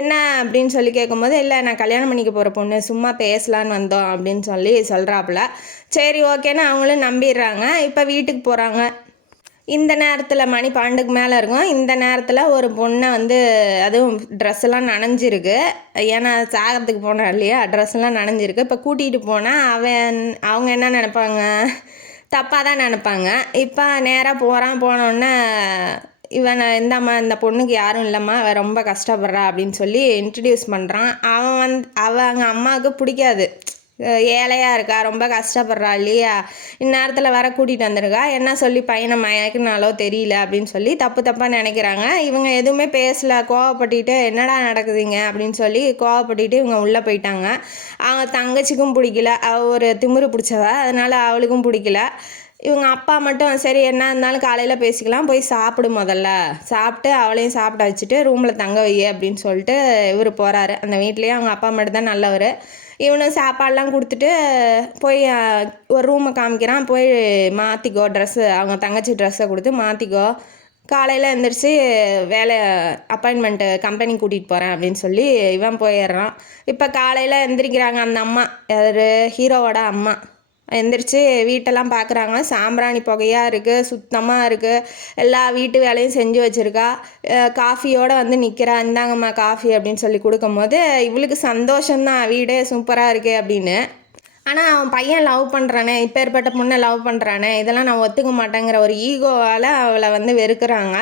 என்ன அப்படின்னு சொல்லி கேட்கும்போது, இல்லை நான் கல்யாணம் பண்ணிக்க போகிற பொண்ணு, சும்மா பேசலான்னு வந்தோம் அப்படின்னு சொல்லி சொல்கிறாப்புல. சரி ஓகேன்னு அவங்களும் நம்பிடுறாங்க. இப்போ வீட்டுக்கு போகிறாங்க. இந்த நேரத்தில் மணி 12க்கு மேலே இருக்கும். இந்த நேரத்தில் ஒரு பொண்ணை வந்து, அதுவும் ட்ரெஸ்ஸெல்லாம் நனைஞ்சிருக்கு, ஏன்னா சாகரத்துக்கு போனான் இல்லையா, ட்ரெஸ்ஸெல்லாம் நனைஞ்சிருக்கு. இப்போ கூட்டிகிட்டு போனால் அவங்க என்ன நினைப்பாங்க, தப்பாக தான் நினைப்பாங்க. இப்போ நேராக போனோடனே இவனை இந்த பொண்ணுக்கு யாரும் இல்லைம்மா, அவள் ரொம்ப கஷ்டப்படுறா அப்படின்னு சொல்லி இன்ட்ரடியூஸ் பண்ணுறான். அவங்க அம்மாவுக்கு பிடிக்காது, ஏழையாக இருக்கா, ரொம்ப கஷ்டப்படுறா இல்லையா, இந்நேரத்தில் வர கூட்டிகிட்டு வந்திருக்கா, என்ன சொல்லி பையனை மயக்குனாலோ தெரியல அப்படின்னு சொல்லி தப்பாக நினைக்கிறாங்க. இவங்க எதுவுமே பேசலை, கோவப்பட்டுட்டு என்னடா நடக்குதுங்க அப்படின்னு சொல்லி கோவப்பட்டுட்டு இவங்க உள்ளே போயிட்டாங்க. அவங்க தங்கச்சிக்கும் பிடிக்கல, அவள் ஒரு திமிரு பிடிச்சவ, அதனால் அவளுக்கும் பிடிக்கல. இவங்க அப்பா மட்டும் சரி என்ன இருந்தாலும் காலையில் பேசிக்கலாம், போய் சாப்பிடு, முதல்ல சாப்பிட்டு அவளையும் சாப்பிட வச்சுட்டு ரூமில் தங்க வை அப்படின்னு சொல்லிட்டு இவர் போகிறாரு. அந்த வீட்லேயே அவங்க அப்பா மட்டும் தான் நல்லவர். இவனும் சாப்பாடெலாம் கொடுத்துட்டு போய் ஒரு ரூமை காமிக்கிறான், போய் மாற்றிக்கோ ட்ரெஸ்ஸு, அவங்க தங்கச்சி ட்ரெஸ்ஸை கொடுத்து மாற்றிக்கோ, காலையில் எழுந்திரிச்சு வேலை அப்பாயின்மெண்ட்டு கம்பெனி கூட்டிகிட்டு போகிறேன் அப்படின்னு சொல்லி இவன் போயிடுறான். இப்போ காலையில் எந்திரிக்கிறாங்க அந்த அம்மா, யார், ஹீரோவோட அம்மா. எந்திரிச்சு வீட்டெல்லாம் பார்க்குறாங்க, சாம்பிராணி புகையாக இருக்குது, சுத்தமாக இருக்குது, எல்லா வீட்டு வேலையும் செஞ்சு வச்சுருக்கா. காஃபியோடு வந்து நிற்கிறா, இந்தாங்கம்மா காஃபி அப்படின்னு சொல்லி கொடுக்கும்போது இவளுக்கு சந்தோஷம்தான், வீடே சூப்பராக இருக்கே அப்படின்னு. ஆனால் அவன் பையன் லவ் பண்ணுறானே, இப்பேற்பட்ட பொண்ணை லவ் பண்ணுறானே, இதெல்லாம் நான் ஒத்துக்க மாட்டேங்கிற ஒரு ஈகோவால் அவளை வந்து வெறுக்கிறாங்க.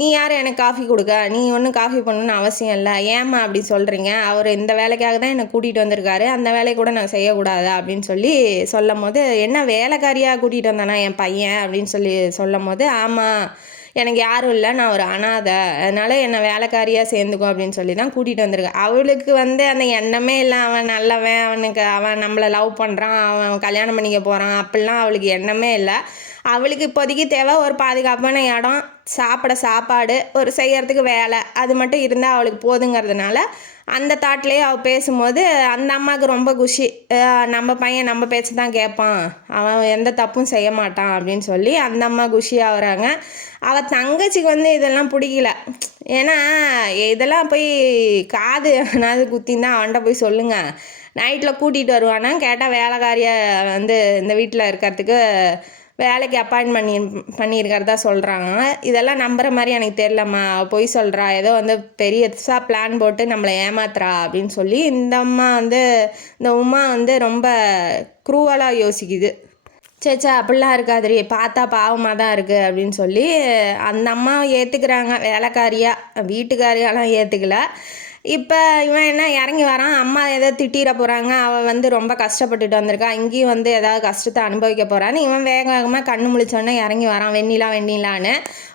நீ யார் எனக்கு காஃபி கொடுக்க, நீ ஒன்றும் காஃபி பண்ணணுன்னு அவசியம் இல்லை, ஏம்மா அப்படி சொல்கிறீங்க, அவர் இந்த வேலைக்காக தான் என்னை கூட்டிகிட்டு வந்திருக்காரு, அந்த வேலையை கூட நான் செய்யக்கூடாதா அப்படின்னு சொல்லி சொல்லும் போது, என்ன வேலைக்காரியாக கூட்டிகிட்டு வந்தானா என் பையன் அப்படின்னு சொல்லி சொல்லும் போது, ஆமாம் எனக்கு யாரும் இல்லை, நான் ஒரு அனாதை, அதனால் என்னை வேலைக்காரியாக சேர்ந்துக்கும் அப்படின்னு சொல்லி தான் கூட்டிகிட்டு வந்திருக்கேன். அவளுக்கு வந்து அந்த எண்ணமே இல்லை, அவன் நல்லவன், அவன் நம்மளை லவ் பண்ணுறான், அவன் கல்யாணம் பண்ணிக்க போகிறான் அப்படிலாம் அவளுக்கு எண்ணமே இல்லை. அவளுக்கு இப்போதைக்கு தேவை ஒரு பாதுகாப்பான இடம், சாப்பாடு, ஒரு செய்கிறதுக்கு வேலை, அது மட்டும் இருந்தால் அவளுக்கு போதுங்கிறதுனால அந்த தாட்லேயே அவள் பேசும்போது அந்த அம்மாவுக்கு ரொம்ப குஷி, நம்ம பையன் நம்ம பேச்சு தான் கேட்பான், அவன் எந்த தப்பும் செய்ய மாட்டான் அப்படின்னு சொல்லி அந்த அம்மா குஷி ஆகுறாங்க. அவள் தங்கச்சிக்கு வந்து இதெல்லாம் பிடிக்கல, ஏன்னா இதெல்லாம் போய் காது எவனாவது குத்தின்னு அவன்கிட்ட போய் சொல்லுங்கள், நைட்டில் கூட்டிகிட்டு வருவானா கேட்டால் வேலைக்காரியை வந்து இந்த வீட்டில் இருக்கிறதுக்கு வேலைக்கு பண்ணியிருக்கிறதா சொல்கிறாங்க. இதெல்லாம் நம்புகிற மாதிரி எனக்கு தெரியலம்மா, பொய் சொல்கிறா, ஏதோ வந்து பெரியசாக பிளான் போட்டு நம்மளை ஏமாத்துறா அப்படின்னு சொல்லி இந்த உமா வந்து ரொம்ப குரூவலாக யோசிக்குது. சேச்சா அப்படிலாம் இருக்காதுரி, பார்த்தா பாவமாக தான் இருக்குது அப்படின்னு சொல்லி அந்த அம்மா ஏற்றுக்கிறாங்க, வேலைக்காரியாக, வீட்டுக்காரியாலாம் ஏற்றுக்கல. இப்போ இவன் என்ன இறங்கி வரான், அம்மா ஏதோ திட்டிட போகிறாங்க, அவள் வந்து ரொம்ப கஷ்டப்பட்டுட்டு வந்திருக்கா, இங்கேயும் வந்து ஏதாவது கஷ்டத்தை அனுபவிக்க போகிறான்னு இவன் வேக வேகமாக கண்ணு முழிச்சோடனே இறங்கி வரான், வெண்ணிலான்னு.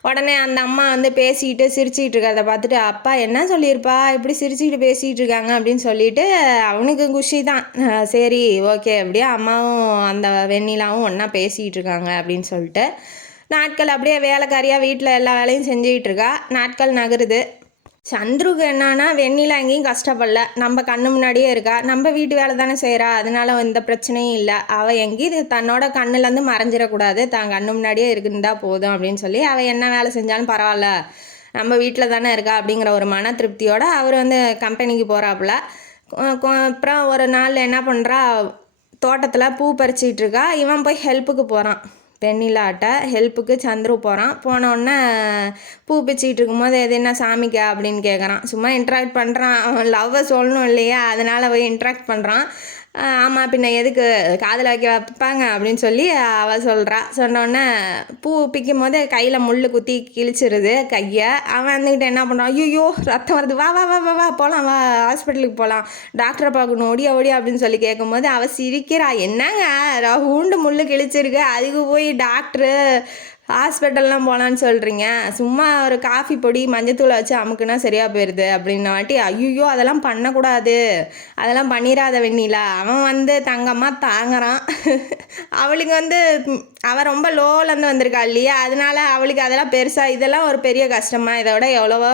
உடனே அந்த அம்மா வந்து பேசிக்கிட்டு சிரிச்சிக்கிட்டு இருக்கிறத பார்த்துட்டு, அப்பா என்ன சொல்லியிருப்பா இப்படி சிரிச்சிக்கிட்டு பேசிகிட்டு இருக்காங்க அப்படின்னு சொல்லிட்டு அவனுக்கு குஷி தான். சரி ஓகே, அப்படியே அம்மாவும் அந்த வெண்ணிலாவும் ஒன்றா பேசிகிட்டு இருக்காங்க அப்படின்னு சொல்லிட்டு நாட்கள் அப்படியே வேலைக்காரியாக வீட்டில் எல்லா வேலையும் செஞ்சுக்கிட்டு இருக்கா. நாட்கள் நகருது. சந்துருக்கு என்னன்னா, வெண்ணிலா எங்கேயும் கஷ்டப்படல, நம்ம கண்ணு முன்னாடியே இருக்கா, நம்ம வீட்டு வேலை தானே செய்கிறா, அதனால எந்த பிரச்சனையும் இல்லை. அவள் எங்கேயும் தன்னோட கண்ணுலேருந்து மறைஞ்சிடக்கூடாது, தான் கண்ணு முன்னாடியே இருக்குந்தா போதும் அப்படின்னு சொல்லி அவள் என்ன வேலை செஞ்சாலும் பரவாயில்ல, நம்ம வீட்டில் தானே இருக்கா அப்படிங்கிற ஒரு மன திருப்தியோடு அவர் வந்து கம்பெனிக்கு போகிறாப்புல. அப்புறம் ஒரு நாள் என்ன பண்ணுறா, தோட்டத்தில் பூ பறிச்சிக்கிட்டு இருக்கா. இவன் போய் ஹெல்ப்புக்கு போகிறான், வெண்ணிலாட்ட ஹெல்ப்புக்கு சந்துரு போகிறான். போனோடனே பூ பிச்சுக்கிட்டு இருக்கும்போது எது என்ன சாமிக்கா அப்படின்னு கேட்குறான். சும்மா இன்ட்ராக்ட் பண்ணுறான், அவன் லவ்வை சொல்லணும் இல்லையா, அதனால் போய் இன்ட்ராக்ட் பண்ணுறான். ஆமாம், பின்ன எதுக்கு காதில் வைப்பாங்க அப்படின்னு சொல்லி அவள் சொல்கிறா. சொன்னோடனே பூ பிக்கும் போது கையில் முள் குத்தி கிழிச்சிருது கையை. அவன் வந்துக்கிட்டு என்ன பண்ணுறான், ஐயோ ரத்தம் வருது, வா வா வா வா வா போகலாம், வா ஹாஸ்பிட்டலுக்கு போகலாம், டாக்டரை பார்க்கணும், ஓடியா அப்படின்னு சொல்லி கேட்கும்போது அவள் சிரிக்கிறா. என்னங்க ஊண்டு முள் கிழிச்சிருக்கு, அதுக்கு போய் டாக்டரு ஹாஸ்பிட்டல்லாம் போகலான்னு சொல்கிறீங்க, சும்மா ஒரு காஃபி பொடி மஞ்சத்தூளை வச்சு அமுக்குனா சரியாக போயிடுது அப்படின்ன வாட்டி, ஐயோ அதெல்லாம் பண்ணக்கூடாது, அதெல்லாம் பண்ணிடாத வெண்ணிலா. அவன் வந்து தங்கமாக தாங்குறான். அவளுக்கு வந்து அவள் ரொம்ப லோலேருந்து வந்திருக்கா இல்லையா, அதனால அவளுக்கு அதெல்லாம் பெருசாக இதெல்லாம் ஒரு பெரிய கஷ்டமாக, இதோட எவ்வளவோ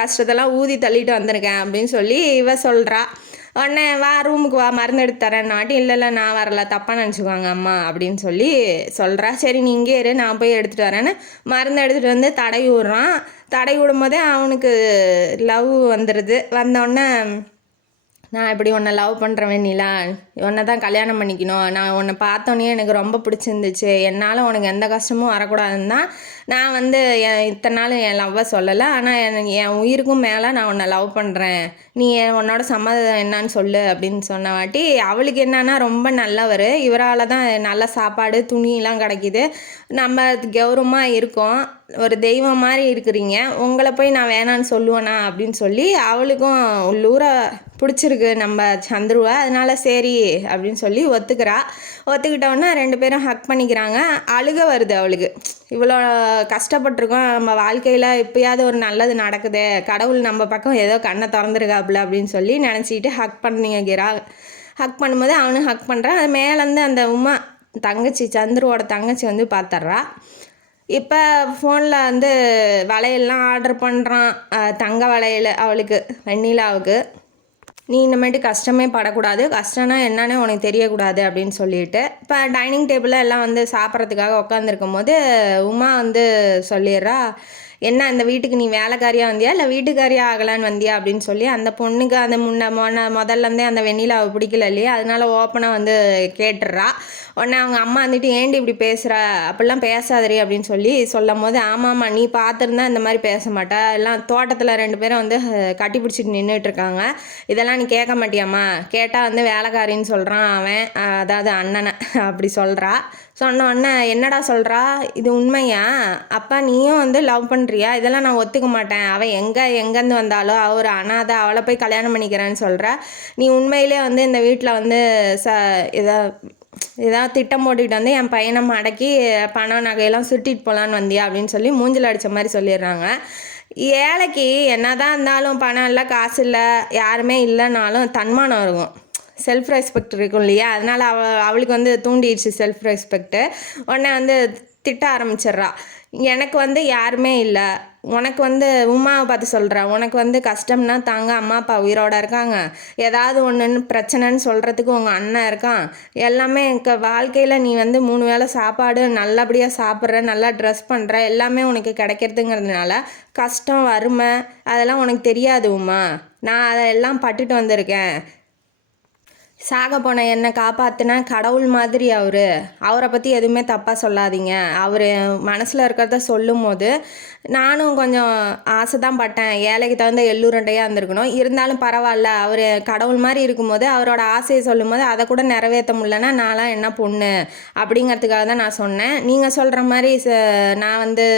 கஷ்டத்தெல்லாம் ஊதி தள்ளிட்டு வந்திருக்கேன் அப்படின்னு சொல்லி இவ சொல்கிறா. உடனே வா ரூமுக்கு வா, மருந்து எடுத்து தரேன் நாட்டி, இல்லை நான் வரல, தப்பாக நினச்சிக்குவாங்க அம்மா அப்படின்னு சொல்லி சொல்கிறா. சரி நீ இங்கே இரு, நான் போய் எடுத்துகிட்டு வரேன்னு மருந்து எடுத்துகிட்டு வந்து தடவி விட்றான். தடவி விடும் போதே அவனுக்கு லவ் வந்துடுது. வந்தோடனே, நான் இப்படி உன்னை லவ் பண்ணுறேன் வெண்ணிலா, உன்னை தான் கல்யாணம் பண்ணிக்கணும், நான் உன்னை பார்த்தோன்னே எனக்கு ரொம்ப பிடிச்சிருந்துச்சு, என்னால் உனக்கு எந்த கஷ்டமும் வரக்கூடாதுன்னு தான் நான் வந்து இத்தனை நாள் என் லவ்வை சொல்லலை, ஆனால் என் உயிருக்கும் மேலே நான் உன்னை லவ் பண்ணுறேன், நீ உன்னோட சம்மதம் என்னான்னு சொல்லு அப்படின்னு சொன்ன வாட்டி அவளுக்கு என்னன்னா, ரொம்ப நல்லவர், இவரால் தான் நல்ல சாப்பாடு துணியெலாம் கிடைக்கிது, நம்ம கௌரவமாக இருக்கோம், ஒரு தெய்வம் மாதிரி இருக்கிறீங்க, உங்களை போய் நான் வேணான்னு சொல்லுவேனா அப்படின்னு சொல்லி அவளுக்கும் உள்ளூர பிடிச்சிருக்கு நம்ம சந்துருவை. அதனால சரி அப்படின்னு சொல்லி ஒத்துக்கிட்டோன்னா 2 பேரும் ஹக் பண்ணிக்கிறாங்க. அழுக வருது அவளுக்கு, இவ்வளோ கஷ்டப்பட்டிருக்கோம், நம்ம வாழ்க்கையில் இப்போயாவது ஒரு நல்லது நடக்குது, கடவுள் நம்ம பக்கம் ஏதோ கண்ணை திறந்துருக்காப்புல அப்படின்னு சொல்லி நினச்சிக்கிட்டு ஹக் பண்ணிக்கிறா. ஹக் பண்ணும்போது அவனும் ஹக் பண்ணுறான். அது மேலேருந்து அந்த உமா தங்கச்சி, சந்துருவோட தங்கச்சி வந்து பார்த்துட்றா. இப்போ ஃபோனில் வந்து வளையல்லாம் ஆர்டர் பண்ணுறான், தங்க வளையல் அவளுக்கு, வெண்ணிலாவுக்கு. நீ இனிமேட்டு கஷ்டமே படக்கூடாது, கஷ்டம்னா என்னன்னு உனக்கு தெரியக்கூடாது அப்படின்னு சொல்லிட்டு இப்போ டைனிங் டேபிளில் எல்லாம் வந்து சாப்பிட்றதுக்காக உட்காந்துருக்கும் போது உமா வந்து சொல்லிடுறா, என்ன இந்த வீட்டுக்கு நீ வேலைக்காரியாக வந்தியா இல்லை வீட்டுக்காரியாக ஆகலான்னு வந்தியா அப்படின்னு சொல்லி அந்த பொண்ணுக்கு அந்த முதல்லேருந்தே அந்த வெண்ணிலாவை பிடிக்கல இல்லையா, அதனால ஓப்பனாக வந்து கேட்டுடுறா. உடனே அவங்க அம்மா வந்துட்டு ஏண்டி இப்படி பேசுகிற, அப்படிலாம் பேசாதரி அப்படின்னு சொல்லி சொல்லும் போது, ஆமாம்மா நீ பார்த்துருந்தா இந்த மாதிரி பேச மாட்டா, எல்லாம் தோட்டத்தில் 2 பேரும் வந்து கட்டி பிடிச்சிட்டு நின்றுட்டுருக்காங்க, இதெல்லாம் நீ கேட்க மாட்டியாம்மா, கேட்டால் வந்து வேலைக்காரின்னு சொல்கிறான் அவன், அதாவது அண்ணனை அப்படி சொல்கிறா. சொன்ன உடனே என்னடா சொல்கிறா, இது உண்மையா, அப்பா நீயும் வந்து லவ் பண்ணுறியா, இதெல்லாம் நான் ஒத்துக்க மாட்டேன், அவள் எங்கேருந்து வந்தாலோ அவர் அனாதை, அவளை போய் கல்யாணம் பண்ணிக்கிறேன்னு சொல்கிற, நீ உண்மையிலே வந்து இந்த வீட்டில் வந்து ஏதாவது திட்டம் போட்டுக்கிட்டு வந்து என் பையனை மடக்கி பணம் நகையெல்லாம் சுட்டிட்டு போகலான்னு வந்தியா அப்படின்னு சொல்லி மூஞ்சில் அடித்த மாதிரி சொல்லிடுறாங்க. ஏழைக்கு என்னதான் இருந்தாலும் பணம் இல்லை, காசு இல்லை, யாருமே இல்லைனாலும் தன்மானம் இருக்கும், செல்ஃப் ரெஸ்பெக்ட் இருக்கும் இல்லையா, அதனால் அவளுக்கு வந்து தூண்டிடுச்சு செல்ஃப் ரெஸ்பெக்ட்டு. உடனே வந்து திட்ட ஆரம்பிச்சிட்றா, எனக்கு வந்து யாருமே இல்லை, உனக்கு வந்து உமாவை பார்த்து சொல்கிறேன், உனக்கு வந்து கஷ்டம்னா தாங்க அம்மா அப்பா உயிரோட இருக்காங்க, ஏதாவது ஒன்றுன்னு பிரச்சனைன்னு சொல்கிறதுக்கு உங்கள் அண்ணன் இருக்கான், எல்லாமே வாழ்க்கையில் நீ வந்து 3 வேளை சாப்பாடு நல்லபடியாக சாப்பிட்ற, நல்லா ட்ரெஸ் பண்ணுற, எல்லாமே உனக்கு கிடைக்கிறதுங்கிறதுனால கஷ்டம் வறுமை அதெல்லாம் உனக்கு தெரியாது உமா, நான் அதெல்லாம் பட்டுட்டு வந்திருக்கேன், சாக போன என்னை காப்பாற்றினா கடவுள் மாதிரி அவரை பற்றி எதுவுமே தப்பாக சொல்லாதீங்க. அவர் மனசில் இருக்கிறத சொல்லும் போது நானும் கொஞ்சம் ஆசை தான் பட்டேன். ஏழைக்கு தகுந்த எள்ளுருண்டையாக இருந்திருக்கணும். இருந்தாலும் பரவாயில்ல, அவர் கடவுள் மாதிரி இருக்கும்போது அவரோட ஆசையை சொல்லும் போது அதை கூட நிறைவேற்ற முடியலன்னா நான்லாம் என்ன பொண்ணு அப்படிங்கிறதுக்காக தான் நான் சொன்னேன். நீங்கள் சொல்கிற மாதிரி நான் வந்து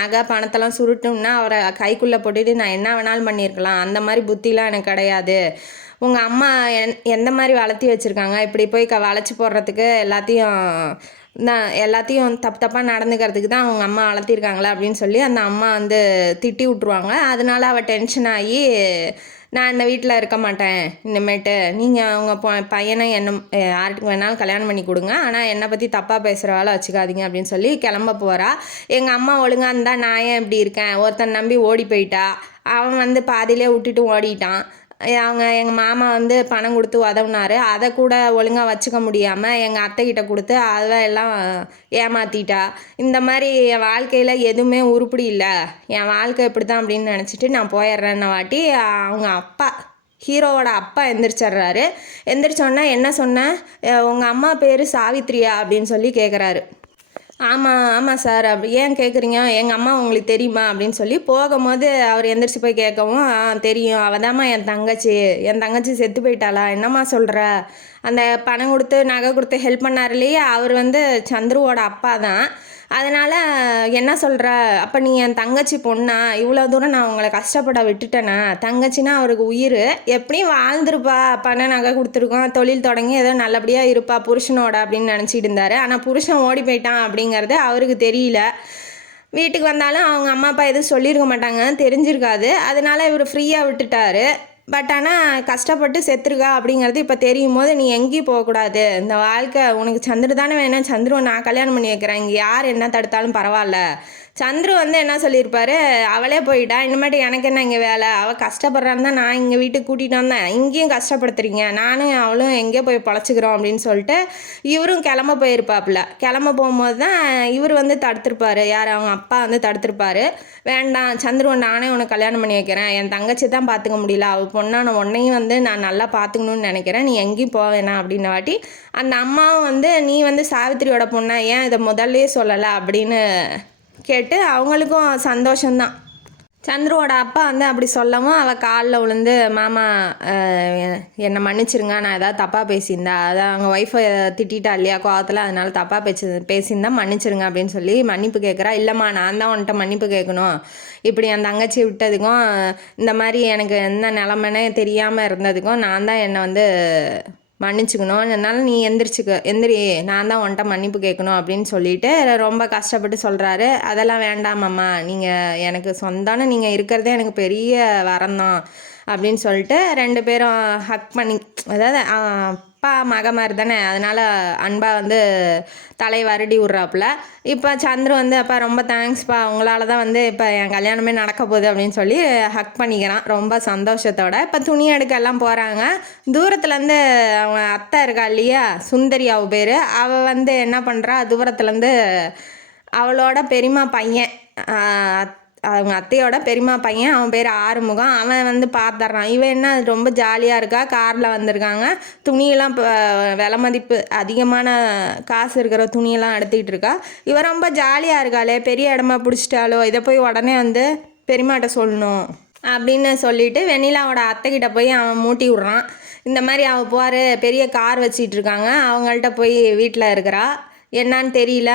நகை பணத்தெல்லாம் சுருட்டும்னா அவரை கைக்குள்ளே போட்டுட்டு நான் என்ன வேணாலும் பண்ணியிருக்கலாம். அந்த மாதிரி புத்திலாம் எனக்கு கிடையாது. உங்கள் அம்மா எந்த மாதிரி வளர்த்தி வச்சுருக்காங்க, இப்படி போய் வளைச்சி போடுறதுக்கு எல்லாத்தையும் தப்பாக நடந்துக்கிறதுக்கு தான் அவங்க அம்மா வளர்த்திருக்காங்களா அப்படின்னு சொல்லி அந்த அம்மா வந்து திட்டி விட்ருவாங்க. அதனால அவள் டென்ஷன் ஆகி நான் இந்த வீட்டில் இருக்க மாட்டேன் இனிமேட்டு, நீங்கள் அவங்க பையனை யாருக்கு வேணாலும் கல்யாணம் பண்ணி கொடுங்க, ஆனால் என்னை பற்றி தப்பாக பேசுகிற வேலை வச்சுக்காதீங்க அப்படின்னு சொல்லி கிளம்ப போகிறா. எங்கள் அம்மா ஒழுங்காக இருந்தால் நான் ஏன் இப்படி இருக்கேன், ஒருத்தன் நம்பி ஓடி போயிட்டா, அவன் வந்து பாதியிலே விட்டுட்டு ஓடிட்டான். எங்கள் மாமா வந்து பணம் கொடுத்து உதவுனார், அதை கூட ஒழுங்காக வச்சுக்க முடியாமல் எங்கள் அத்தைக்கிட்ட கொடுத்து அதை எல்லாம் ஏமாற்றிட்டா. இந்த மாதிரி என் வாழ்க்கையில் எதுவுமே உருப்படி இல்லை, என் வாழ்க்கை இப்படி தான் அப்படின்னு நினச்சிட்டு நான் போயிடுறேன்ன வாட்டி அவங்க அப்பா ஹீரோவோட அப்பா எந்திரிச்சிட்றாரு. எந்திரிச்சோன்னா என்ன சொன்னேன், உங்கள் அம்மா பேர் சாவித்ரியா அப்படின்னு சொல்லி கேட்குறாரு. ஆமாம் சார், அப்படி ஏன் கேட்குறீங்க, எங்கள் அம்மா உங்களுக்கு தெரியுமா அப்படின்னு சொல்லி போகும்போது அவர் எந்திரிச்சு போய் கேட்கவும், தெரியும், அவள் தாம்மா என் தங்கச்சி செத்து போயிட்டாளா, என்னம்மா சொல்கிற, அந்த பணம் கொடுத்து நகை கொடுத்து ஹெல்ப் பண்ணார் இல்லையா, அவர் வந்து சந்துருவோட அப்பா தான். அதனால் என்ன சொல்கிற, அப்போ நீ என் தங்கச்சி பொண்ணா, இவ்வளோ தூரம் நான் உங்களை கஷ்டப்பட விட்டுட்டேனா, தங்கச்சின்னா அவருக்கு உயிர், எப்படியும் வாழ்ந்துருப்பா, பணம் நகை கொடுத்துருக்கோம், தொழில் தொடங்கி ஏதோ நல்லபடியாக இருப்பா புருஷனோட அப்படின்னு நினச்சிட்டு இருந்தார். ஆனால் புருஷன் ஓடி போயிட்டான் அப்படிங்கிறது அவருக்கு தெரியல. வீட்டுக்கு வந்தாலும் அவங்க அம்மா அப்பா எதுவும் சொல்லியிருக்க மாட்டாங்க, தெரிஞ்சிருக்காது. அதனால் இவர் ஃப்ரீயாக விட்டுட்டார். பட் ஆனால் கஷ்டப்பட்டு செத்துருக்கா அப்படிங்கிறது இப்போ தெரியும் போது நீ எங்கேயும் போகக்கூடாது, இந்த வாழ்க்கை உனக்கு சந்துரு தானே வேணும், சந்துருவை நான் கல்யாணம் பண்ணி வைக்கிறேன், இங்கே யார் என்ன தடுத்தாலும் பரவாயில்ல. சந்துரு வந்து என்ன சொல்லியிருப்பாரு, அவளே போயிட்டா, இனிமேட்டு எனக்கு என்ன இங்கே வேலை, அவள் கஷ்டப்படுறான்னு தான் நான் இங்கே வீட்டுக்கு கூட்டிகிட்டு வந்தேன், இங்கேயும் கஷ்டப்படுத்துறீங்க, நானும் அவளும் எங்கேயோ போய் பொழைச்சிக்கிறோம் அப்படின்னு சொல்லிட்டு இவரும் கிளம்ப போயிருப்பாப்புல. கிளம்ப போகும்போது தான் இவர் வந்து தடுத்திருப்பார், யார் அவங்க அப்பா வந்து தடுத்திருப்பார். வேண்டாம் சந்துருவை நானே உனக்கு கல்யாணம் பண்ணி வைக்கிறேன், என் தங்கச்சி தான் பார்த்துக்க முடியல, அவள் பொண்ணான உன்னையும் வந்து நான் நல்லா பார்த்துக்கணுன்னு நினைக்கிறேன், நீ எங்கேயும் போவேணா அப்படின்ன வாட்டி அந்த அம்மாவும் வந்து நீ வந்து சாவித்திரியோட பொண்ணா, ஏன் இதை முதல்லையே சொல்லலை அப்படின்னு கேட்டு அவங்களுக்கும் சந்தோஷம்தான். சந்துருவோட அப்பா வந்து அப்படி சொல்லவும் அவள் காலில் விழுந்து, மாமா என்னை மன்னிச்சிருங்க, நான் ஏதாவது தப்பாக பேசியிருந்தா, அதான் அவங்க ஒய்ஃபை திட்டா இல்லையா கோவத்தில், அதனால தப்பாக பேசியிருந்தா மன்னிச்சிருங்க அப்படின்னு சொல்லி மன்னிப்பு கேட்குறா. இல்லைம்மா நான் தான் உன்கிட்ட மன்னிப்பு கேட்கணும், இப்படி என் தங்கச்சி விட்டதுக்கும் இந்த மாதிரி எனக்கு என்ன நிலமைனே தெரியாமல் இருந்ததுக்கும் நான் தான் என்னை வந்து மன்னிச்சுக்கணும், அதனால நீ எந்திரி, நான் தான் உன்கிட்ட மன்னிப்பு கேட்கணும் அப்படின்னு சொல்லிட்டு ரொம்ப கஷ்டப்பட்டு சொல்கிறாரு. அதெல்லாம் வேண்டாமம்மா, நீங்கள் எனக்கு சொந்தான, நீங்கள் இருக்கிறதே எனக்கு பெரிய வரம்தான் அப்படின்னு சொல்லிட்டு ரெண்டு பேரும் ஹக் பண்ணி, அதாவது அப்பா மக மாதிரி தானே, அதனால் அன்பா வந்து தலை வருடி விட்றாப்புல. இப்போ சந்துரு வந்து அப்பா ரொம்ப தேங்க்ஸ்ப்பா, உங்களால் தான் வந்து இப்போ என் கல்யாணமே நடக்க போகுது அப்படின்னு சொல்லி ஹக் பண்ணிக்கிறான் ரொம்ப சந்தோஷத்தோட. இப்போ துணி எடுக்கெல்லாம் போகிறாங்க. தூரத்துலேருந்து அவன் அத்தை இருக்கா இல்லையா, சுந்தரி அவள் பேர், அவள் வந்து என்ன பண்ணுறா, தூரத்துலேருந்து அவளோட பெரியம்மா பையன், அவங்க அத்தையோட பெரியம்மா பையன், அவன் பேர் ஆறுமுகம், அவன் வந்து பார்த்துட்றான். இவன் என்ன ரொம்ப ஜாலியாக இருக்கா, காரில் வந்திருக்காங்க, துணியெல்லாம் இப்போ விலை மதிப்பு அதிகமான காசு இருக்கிற துணியெல்லாம் எடுத்துக்கிட்டு இருக்கா. இவன் ரொம்ப ஜாலியாக இருக்காளே, பெரிய இடமா பிடிச்சிட்டாலோ, இதை போய் உடனே வந்து பெரியம்மாட்ட சொல்லணும் அப்படின்னு சொல்லிட்டு வெண்ணிலாவோட அத்தைக்கிட்ட போய் அவன் மூட்டி விட்றான். இந்த மாதிரி அவள் போகிற பெரிய கார் வச்சிட்டு இருக்காங்க, அவங்கள்ட்ட போய் வீட்டில் இருக்கிறா. என்னான்னு தெரியல,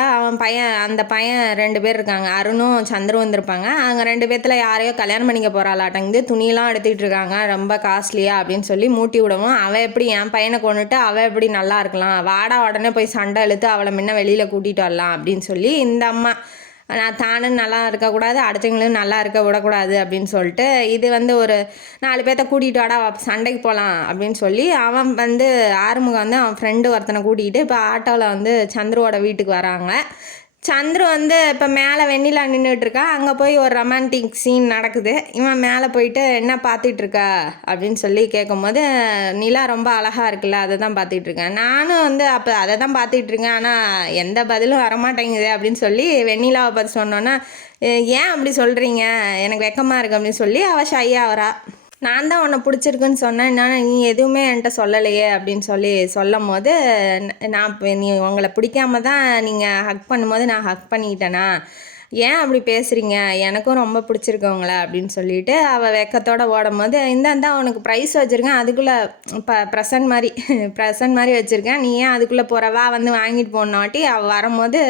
அந்த பையன் 2 பேர் இருக்காங்க, அருணும் சந்திரும் வந்திருப்பாங்க. அவங்க 2 பேர்த்துல யாரையோ கல்யாணம் பண்ணிக்க போகிறாளாட்டங்குது, துணியெல்லாம் எடுத்துக்கிட்டு இருக்காங்க ரொம்ப காஸ்ட்லியா அப்படின்னு சொல்லி மூட்டி விடவும், அவள் எப்படி என் பையனை கொண்டுட்டு அவள் எப்படி நல்லா இருக்கலாம், வாடா உடனே போய் சண்டை இழுத்து அவளை முன்ன வெளியில் கூட்டிகிட்டு வரலாம் அப்படின்னு சொல்லி இந்த அம்மா நான் தானும் நல்லா இருக்கக்கூடாது, அடுத்தவங்களும் நல்லா இருக்க விடக்கூடாது அப்படின்னு சொல்லிட்டு இது வந்து ஒரு 4 பேர்த்த கூட்டிகிட்டு வாடா சண்டைக்கு போகலாம் அப்படின்னு சொல்லி அவன் வந்து ஆறுமுகம் வந்து அவன் ஃப்ரெண்டு ஒருத்தனை கூட்டிகிட்டு இப்போ ஆட்டோவில் வந்து சந்துருவோட வீட்டுக்கு வராங்க. சந்துரு வந்து இப்போ மேலே வெண்ணிலா நின்றுட்டுருக்கா, அங்கே போய் ஒரு ரொமான்டிக் சீன் நடக்குது. இவன் மேலே போயிட்டு என்ன பார்த்துட்ருக்கா அப்படின்னு சொல்லி கேட்கும்போது, நிலா ரொம்ப அழகாக இருக்குல்ல, அதை தான் பார்த்துட்ருக்கேன், நானும் வந்து அப்போ அதை தான் பார்த்துட்ருக்கேன், ஆனால் எந்த பதிலும் வரமாட்டேங்குது அப்படின்னு சொல்லி வெண்ணிலாவை பார்த்து சொன்னோன்னா, ஏன் அப்படி சொல்கிறீங்க, எனக்கு வெக்கமாக இருக்குது அப்படின்னு சொல்லி அவள் ஷையாக வரா. நான் தான் உன்னை பிடிச்சிருக்குன்னு சொன்னேன், நீ எதுவுமே என்கிட்ட சொல்லலையே அப்படின்னு சொல்லும் போது, நான் நீ உங்களை பிடிக்காம தான் நீங்கள் ஹக் பண்ணும்போது நான் ஹக் பண்ணிக்கிட்டேனா, ஏன் அப்படி பேசுகிறீங்க, எனக்கும் ரொம்ப பிடிச்சிருக்கவங்கள அப்படின்னு சொல்லிட்டு அவள் வெக்கத்தோடு ஓடும் போது, இந்தாந்தா உனக்கு ப்ரைஸ் வச்சுருக்கேன், அதுக்குள்ளே ப்ரெசன்ட் மாதிரி வச்சுருக்கேன், நீ ஏன் அதுக்குள்ளே போகிறவா வந்து வாங்கிட்டு போனாட்டி அவள் வரும்போது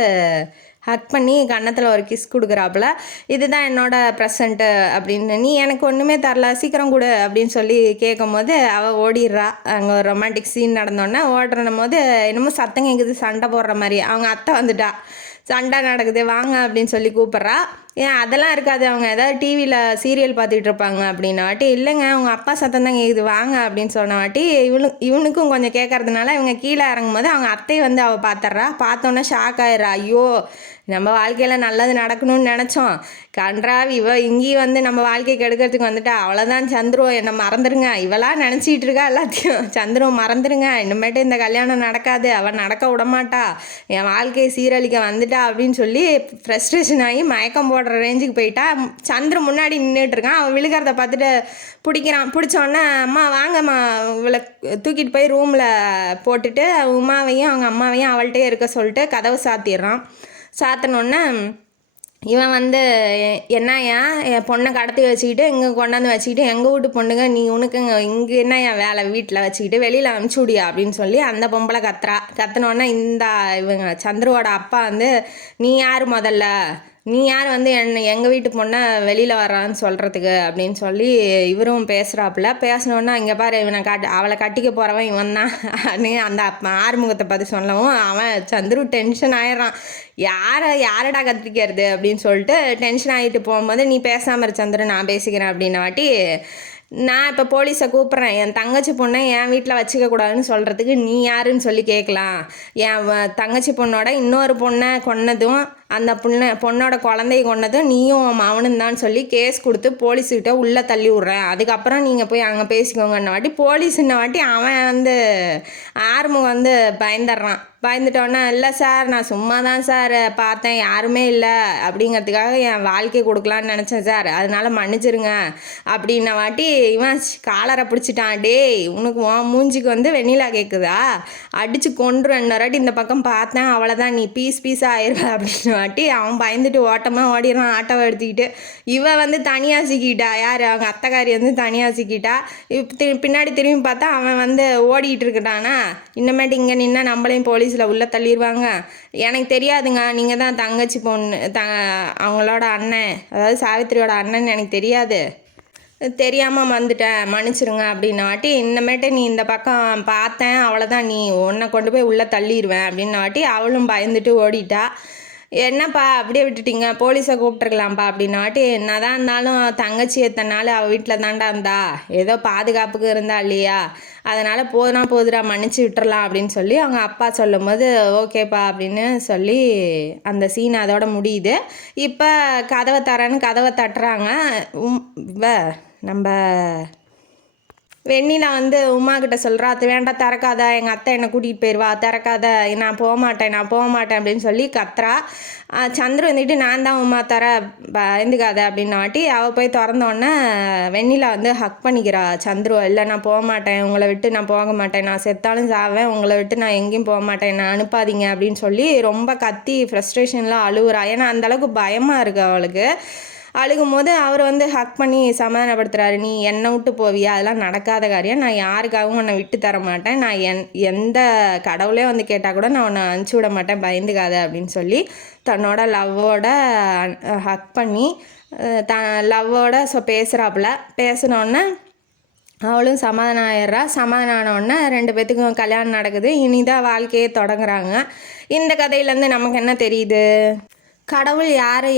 ஹக் பண்ணி கன்னத்தில் ஒரு கிஸ் கொடுக்குறாப்புல, இதுதான் என்னோட ப்ரெசண்ட்டு அப்படின்னு, நீ எனக்கு ஒன்றுமே தரல சீக்கிரம் கொடு அப்படின்னு சொல்லி கேட்கும் போது அவள் ஓடிடுறா. அங்கே ஒரு ரொமான்டிக் சீன் நடந்தோடனே ஓடுறனும் போது என்னமோ சத்தம் கேட்குது, சண்டை போடுற மாதிரி. அவங்க அத்தை வந்துட்டா, சண்டை நடக்குது வாங்க அப்படின்னு சொல்லி கூப்பிட்றா. ஏன் அதெல்லாம் இருக்காது, அவங்க ஏதாவது டிவியில் சீரியல் பார்த்துட்டு இருப்பாங்க அப்படின்னாட்டி, இல்லைங்க அவங்க அப்பா சத்தம் தான் கேட்குது வாங்க அப்படின்னு சொன்னவாட்டி இவனுக்கும் கொஞ்சம் கேட்கறதுனால இவங்க கீழே இறங்கும் போது அவங்க அத்தையை வந்து அவள் பார்த்துட்றா. பார்த்தோன்னே ஷாக் ஆயிடுறா, ஐயோ நம்ம வாழ்க்கையில் நல்லது நடக்கணும்னு நினச்சோம், கன்றாவி இங்கேயும் வந்து நம்ம வாழ்க்கையை கெடுக்கிறதுக்கு வந்துட்டா, அவ்வளோதான் சந்துரு என்னை மறந்துடுங்க, இவளாம் நினச்சிட்டு இருக்கா எல்லாத்தையும், சந்துரு மறந்துடுங்க, இனிமேட்டு இந்த கல்யாணம் நடக்காது, அவள் நடக்க விடமாட்டா, என் வாழ்க்கையை சீரழிக்க வந்துட்டா அப்படின்னு சொல்லி ஃப்ரஸ்ட்ரேஷன் ஆகி மயக்கம் போடுற ரேஞ்சுக்கு போயிட்டா. சந்திர முன்னாடி நின்றுட்டு இருக்கான், அவன் விழுகிறத பார்த்துட்டு பிடிச்சோடனே அம்மா வாங்கம்மா இவளை தூக்கிட்டு போய் ரூமில் போட்டுட்டு உமாவையும் அவங்க அம்மாவையும் அவள்கிட்டே இருக்க சொல்லிட்டு கதவை சாத்திடுறான். சாத்தினோடனே இவன் வந்து என்னையா என் பொண்ணை கடத்தி வச்சுக்கிட்டு இங்கே கொண்டாந்து வச்சுக்கிட்டு எங்கள் வீட்டு பொண்ணுங்க நீ உனக்கு இங்கே என்ன என் வேலை வீட்டில் வச்சுக்கிட்டு வெளியில் அனுப்பிச்சுடியா அப்படின்னு சொல்லி அந்த பொம்பளை கத்துனோடனே இவங்க சந்துருவோட அப்பா வந்து, நீ யார் முதல்ல, நீ யார் வந்து எங்கள் வீட்டு பொண்ணை வெளியில் வர்றான்னு சொல்கிறதுக்கு அப்படின்னு சொல்லி இவரும் பேசுகிறாப்புல. பேசினோன்னா இங்கே பாரு இவனை அவளை கட்டிக்க போகிறவன் இவன் தான் அந்த ஆறுமுகத்தை பார்த்து சொல்லவும் அவன் சந்துரு டென்ஷன் ஆயிடுறான். யாரடா கத்திக்கிறது அப்படின்னு சொல்லிட்டு டென்ஷன் ஆகிட்டு போகும்போது, நீ பேசாமல் இரு சந்துரு நான் பேசிக்கிறேன் அப்படின்னாட்டி, நான் இப்போ போலீஸை கூப்பிட்றேன், என் தங்கச்சி பொண்ணை என் வீட்டில் வச்சுக்க கூடாதுன்னு சொல்கிறதுக்கு நீ யாருன்னு சொல்லி கேட்கலாம், என் தங்கச்சி பொண்ணோட இன்னொரு பொண்ணை கொன்னதும் அந்த பொண்ணோட குழந்தைய கொண்டதும் நீயும் அவனும் தான் சொல்லி கேஸ் கொடுத்து போலீஸுக்கிட்ட உள்ளே தள்ளி விட்றேன், அதுக்கப்புறம் நீங்கள் போய் அங்கே பேசிக்கோங்கன்ன வாட்டி போலீஸுன்ன வாட்டி அவன் வந்து ஆறுமுகம் வந்து பயந்துட்டோன்னா, இல்லை சார் நான் சும்மா தான் சார் பார்த்தேன், யாருமே இல்லை அப்படிங்கிறதுக்காக என் வாழ்க்கை கொடுக்கலான்னு நினச்சேன் சார், அதனால மன்னிச்சிருங்க அப்படின்ன வாட்டி இவன் காலரை பிடிச்சிட்டான். டேய் உனக்கு மூஞ்சிக்கு வந்து வெண்ணிலா கேட்குதா, அடித்து கொன்று இன்னொரு இந்த பக்கம் பார்த்தேன், அவ்வளோதான் நீ பீஸாக ஆயிடுவ அப்படின்னு வாட்டி அவன் பயந்துட்டு ஓட்டமாக ஓடிடுறான் ஆட்டோவை எடுத்துக்கிட்டு. இவன் வந்து தனியாக சிக்கிட்டா, யார் அவங்க அத்தைக்காரி வந்து தனியாக சிக்கிட்டா. பின்னாடி திரும்பி பார்த்தா அவன் வந்து ஓடிட்டு இருக்கட்டானா, இன்னமேட்டு இங்கே நின்னா நம்மளையும் போலீஸில் உள்ளே தள்ளிடுவாங்க, எனக்கு தெரியாதுங்க, நீங்கள் தான் தங்கச்சி பொண்ணு அவங்களோட அண்ணன், அதாவது சாவித்திரியோட அண்ணன் எனக்கு தெரியாது, தெரியாமல் வந்துட்டேன் மன்னிச்சிருங்க அப்படின்னாட்டி, இன்னமேட்டு நீ இந்த பக்கம் பார்த்தேன் அவ்வளோதான் நீ உன்னை கொண்டு போய் உள்ளே தள்ளிடுவேன் அப்படின்னாட்டி அவளும் பயந்துட்டு ஓடிட்டா. என்னப்பா அப்படியே விட்டுட்டீங்க, போலீஸை கூப்பிட்டுருக்கலாம்ப்பா அப்படின்னாட்டி, என்னதான் இருந்தாலும் தங்கச்சி எத்தனை நாள் அவள் வீட்டில் தாண்டா இருந்தா, ஏதோ பாதுகாப்புக்கு இருந்தா இல்லையா, அதனால் போதுடா மன்னிச்சு விட்டுறலாம் அப்படின்னு சொல்லி அவங்க அப்பா சொல்லும் போது ஓகேப்பா அப்படின்னு சொல்லி அந்த சீன் அதோட முடியுது. இப்போ கதவை தட்டுறாங்க. நம்ம வெண்ணிலா வந்து உமா கிட்ட சொல்கிறா, அது வேண்டாம் திறக்காத, எங்கள் அத்தை என்னை கூட்டிகிட்டு போயிடுவா, திறக்காத, நான் போக மாட்டேன் அப்படின்னு சொல்லி கத்துறா. சந்திர வந்துட்டு நான் தான் உமா பயந்துக்காத அப்படின்னாட்டி அவள் போய் திறந்தோடனே வெண்ணிலா வந்து ஹக் பண்ணிக்கிறா சந்துரு, இல்லை நான் போக மாட்டேன், உங்களை விட்டு நான் போக மாட்டேன், நான் செத்தாலும் சாவேன், உங்களை விட்டு நான் எங்கேயும் போக மாட்டேன், நான் அனுப்பாதீங்க அப்படின்னு சொல்லி ரொம்ப கத்தி ஃப்ரஸ்ட்ரேஷன்லாம் அழுகுறா. ஏன்னா அந்தளவுக்கு பயமாக இருக்குது அவளுக்கு. அழுகும் போது அவர் வந்து ஹக் பண்ணி சமாதானப்படுத்துகிறாரு, நீ என்னை விட்டு போவியா, அதெல்லாம் நடக்காத காரியம், நான் யாருக்காகவும் உன்னை விட்டு தர மாட்டேன், நான் எந்த கடவுளே வந்து கேட்டால் கூட நான் உன்னை அனுப்பிச்சி விட மாட்டேன், பயந்துக்காத அப்படின்னு சொல்லி தன்னோட லவ்வோட ஹக் பண்ணி லவ்வோட பேசுகிறாப்புல. பேசினோடனே அவளும் சமாதானம் ஆயிடுறா. சமாதானம் ஆனோடனே 2 பேத்துக்கும் கல்யாணம் நடக்குது. இனிதான் வாழ்க்கையே தொடங்குறாங்க. இந்த கதையிலேருந்து நமக்கு என்ன தெரியுது, கடவுள்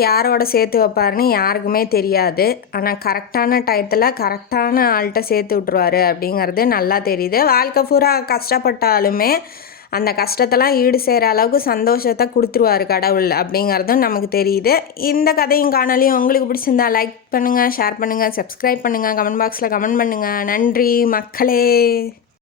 யாரோட சேர்த்து வைப்பாருன்னு யாருக்குமே தெரியாது, ஆனால் கரெக்டான டயத்தில் கரெக்டான ஆள்கிட்ட சேர்த்து விட்ருவாரு அப்படிங்கிறது நல்லா தெரியுது. வாழ்க்கை பூரா கஷ்டப்பட்டாலுமே அந்த கஷ்டத்தெல்லாம் ஈடு செய்கிற அளவுக்கு சந்தோஷத்தை கொடுத்துருவாரு கடவுள் அப்படிங்கிறதும் நமக்கு தெரியுது. இந்த கதையும் காணொலியும் உங்களுக்கு பிடிச்சிருந்தா லைக் பண்ணுங்கள், ஷேர் பண்ணுங்கள், சப்ஸ்கிரைப் பண்ணுங்கள், கமெண்ட் பாக்ஸில் கமெண்ட் பண்ணுங்கள். நன்றி மக்களே.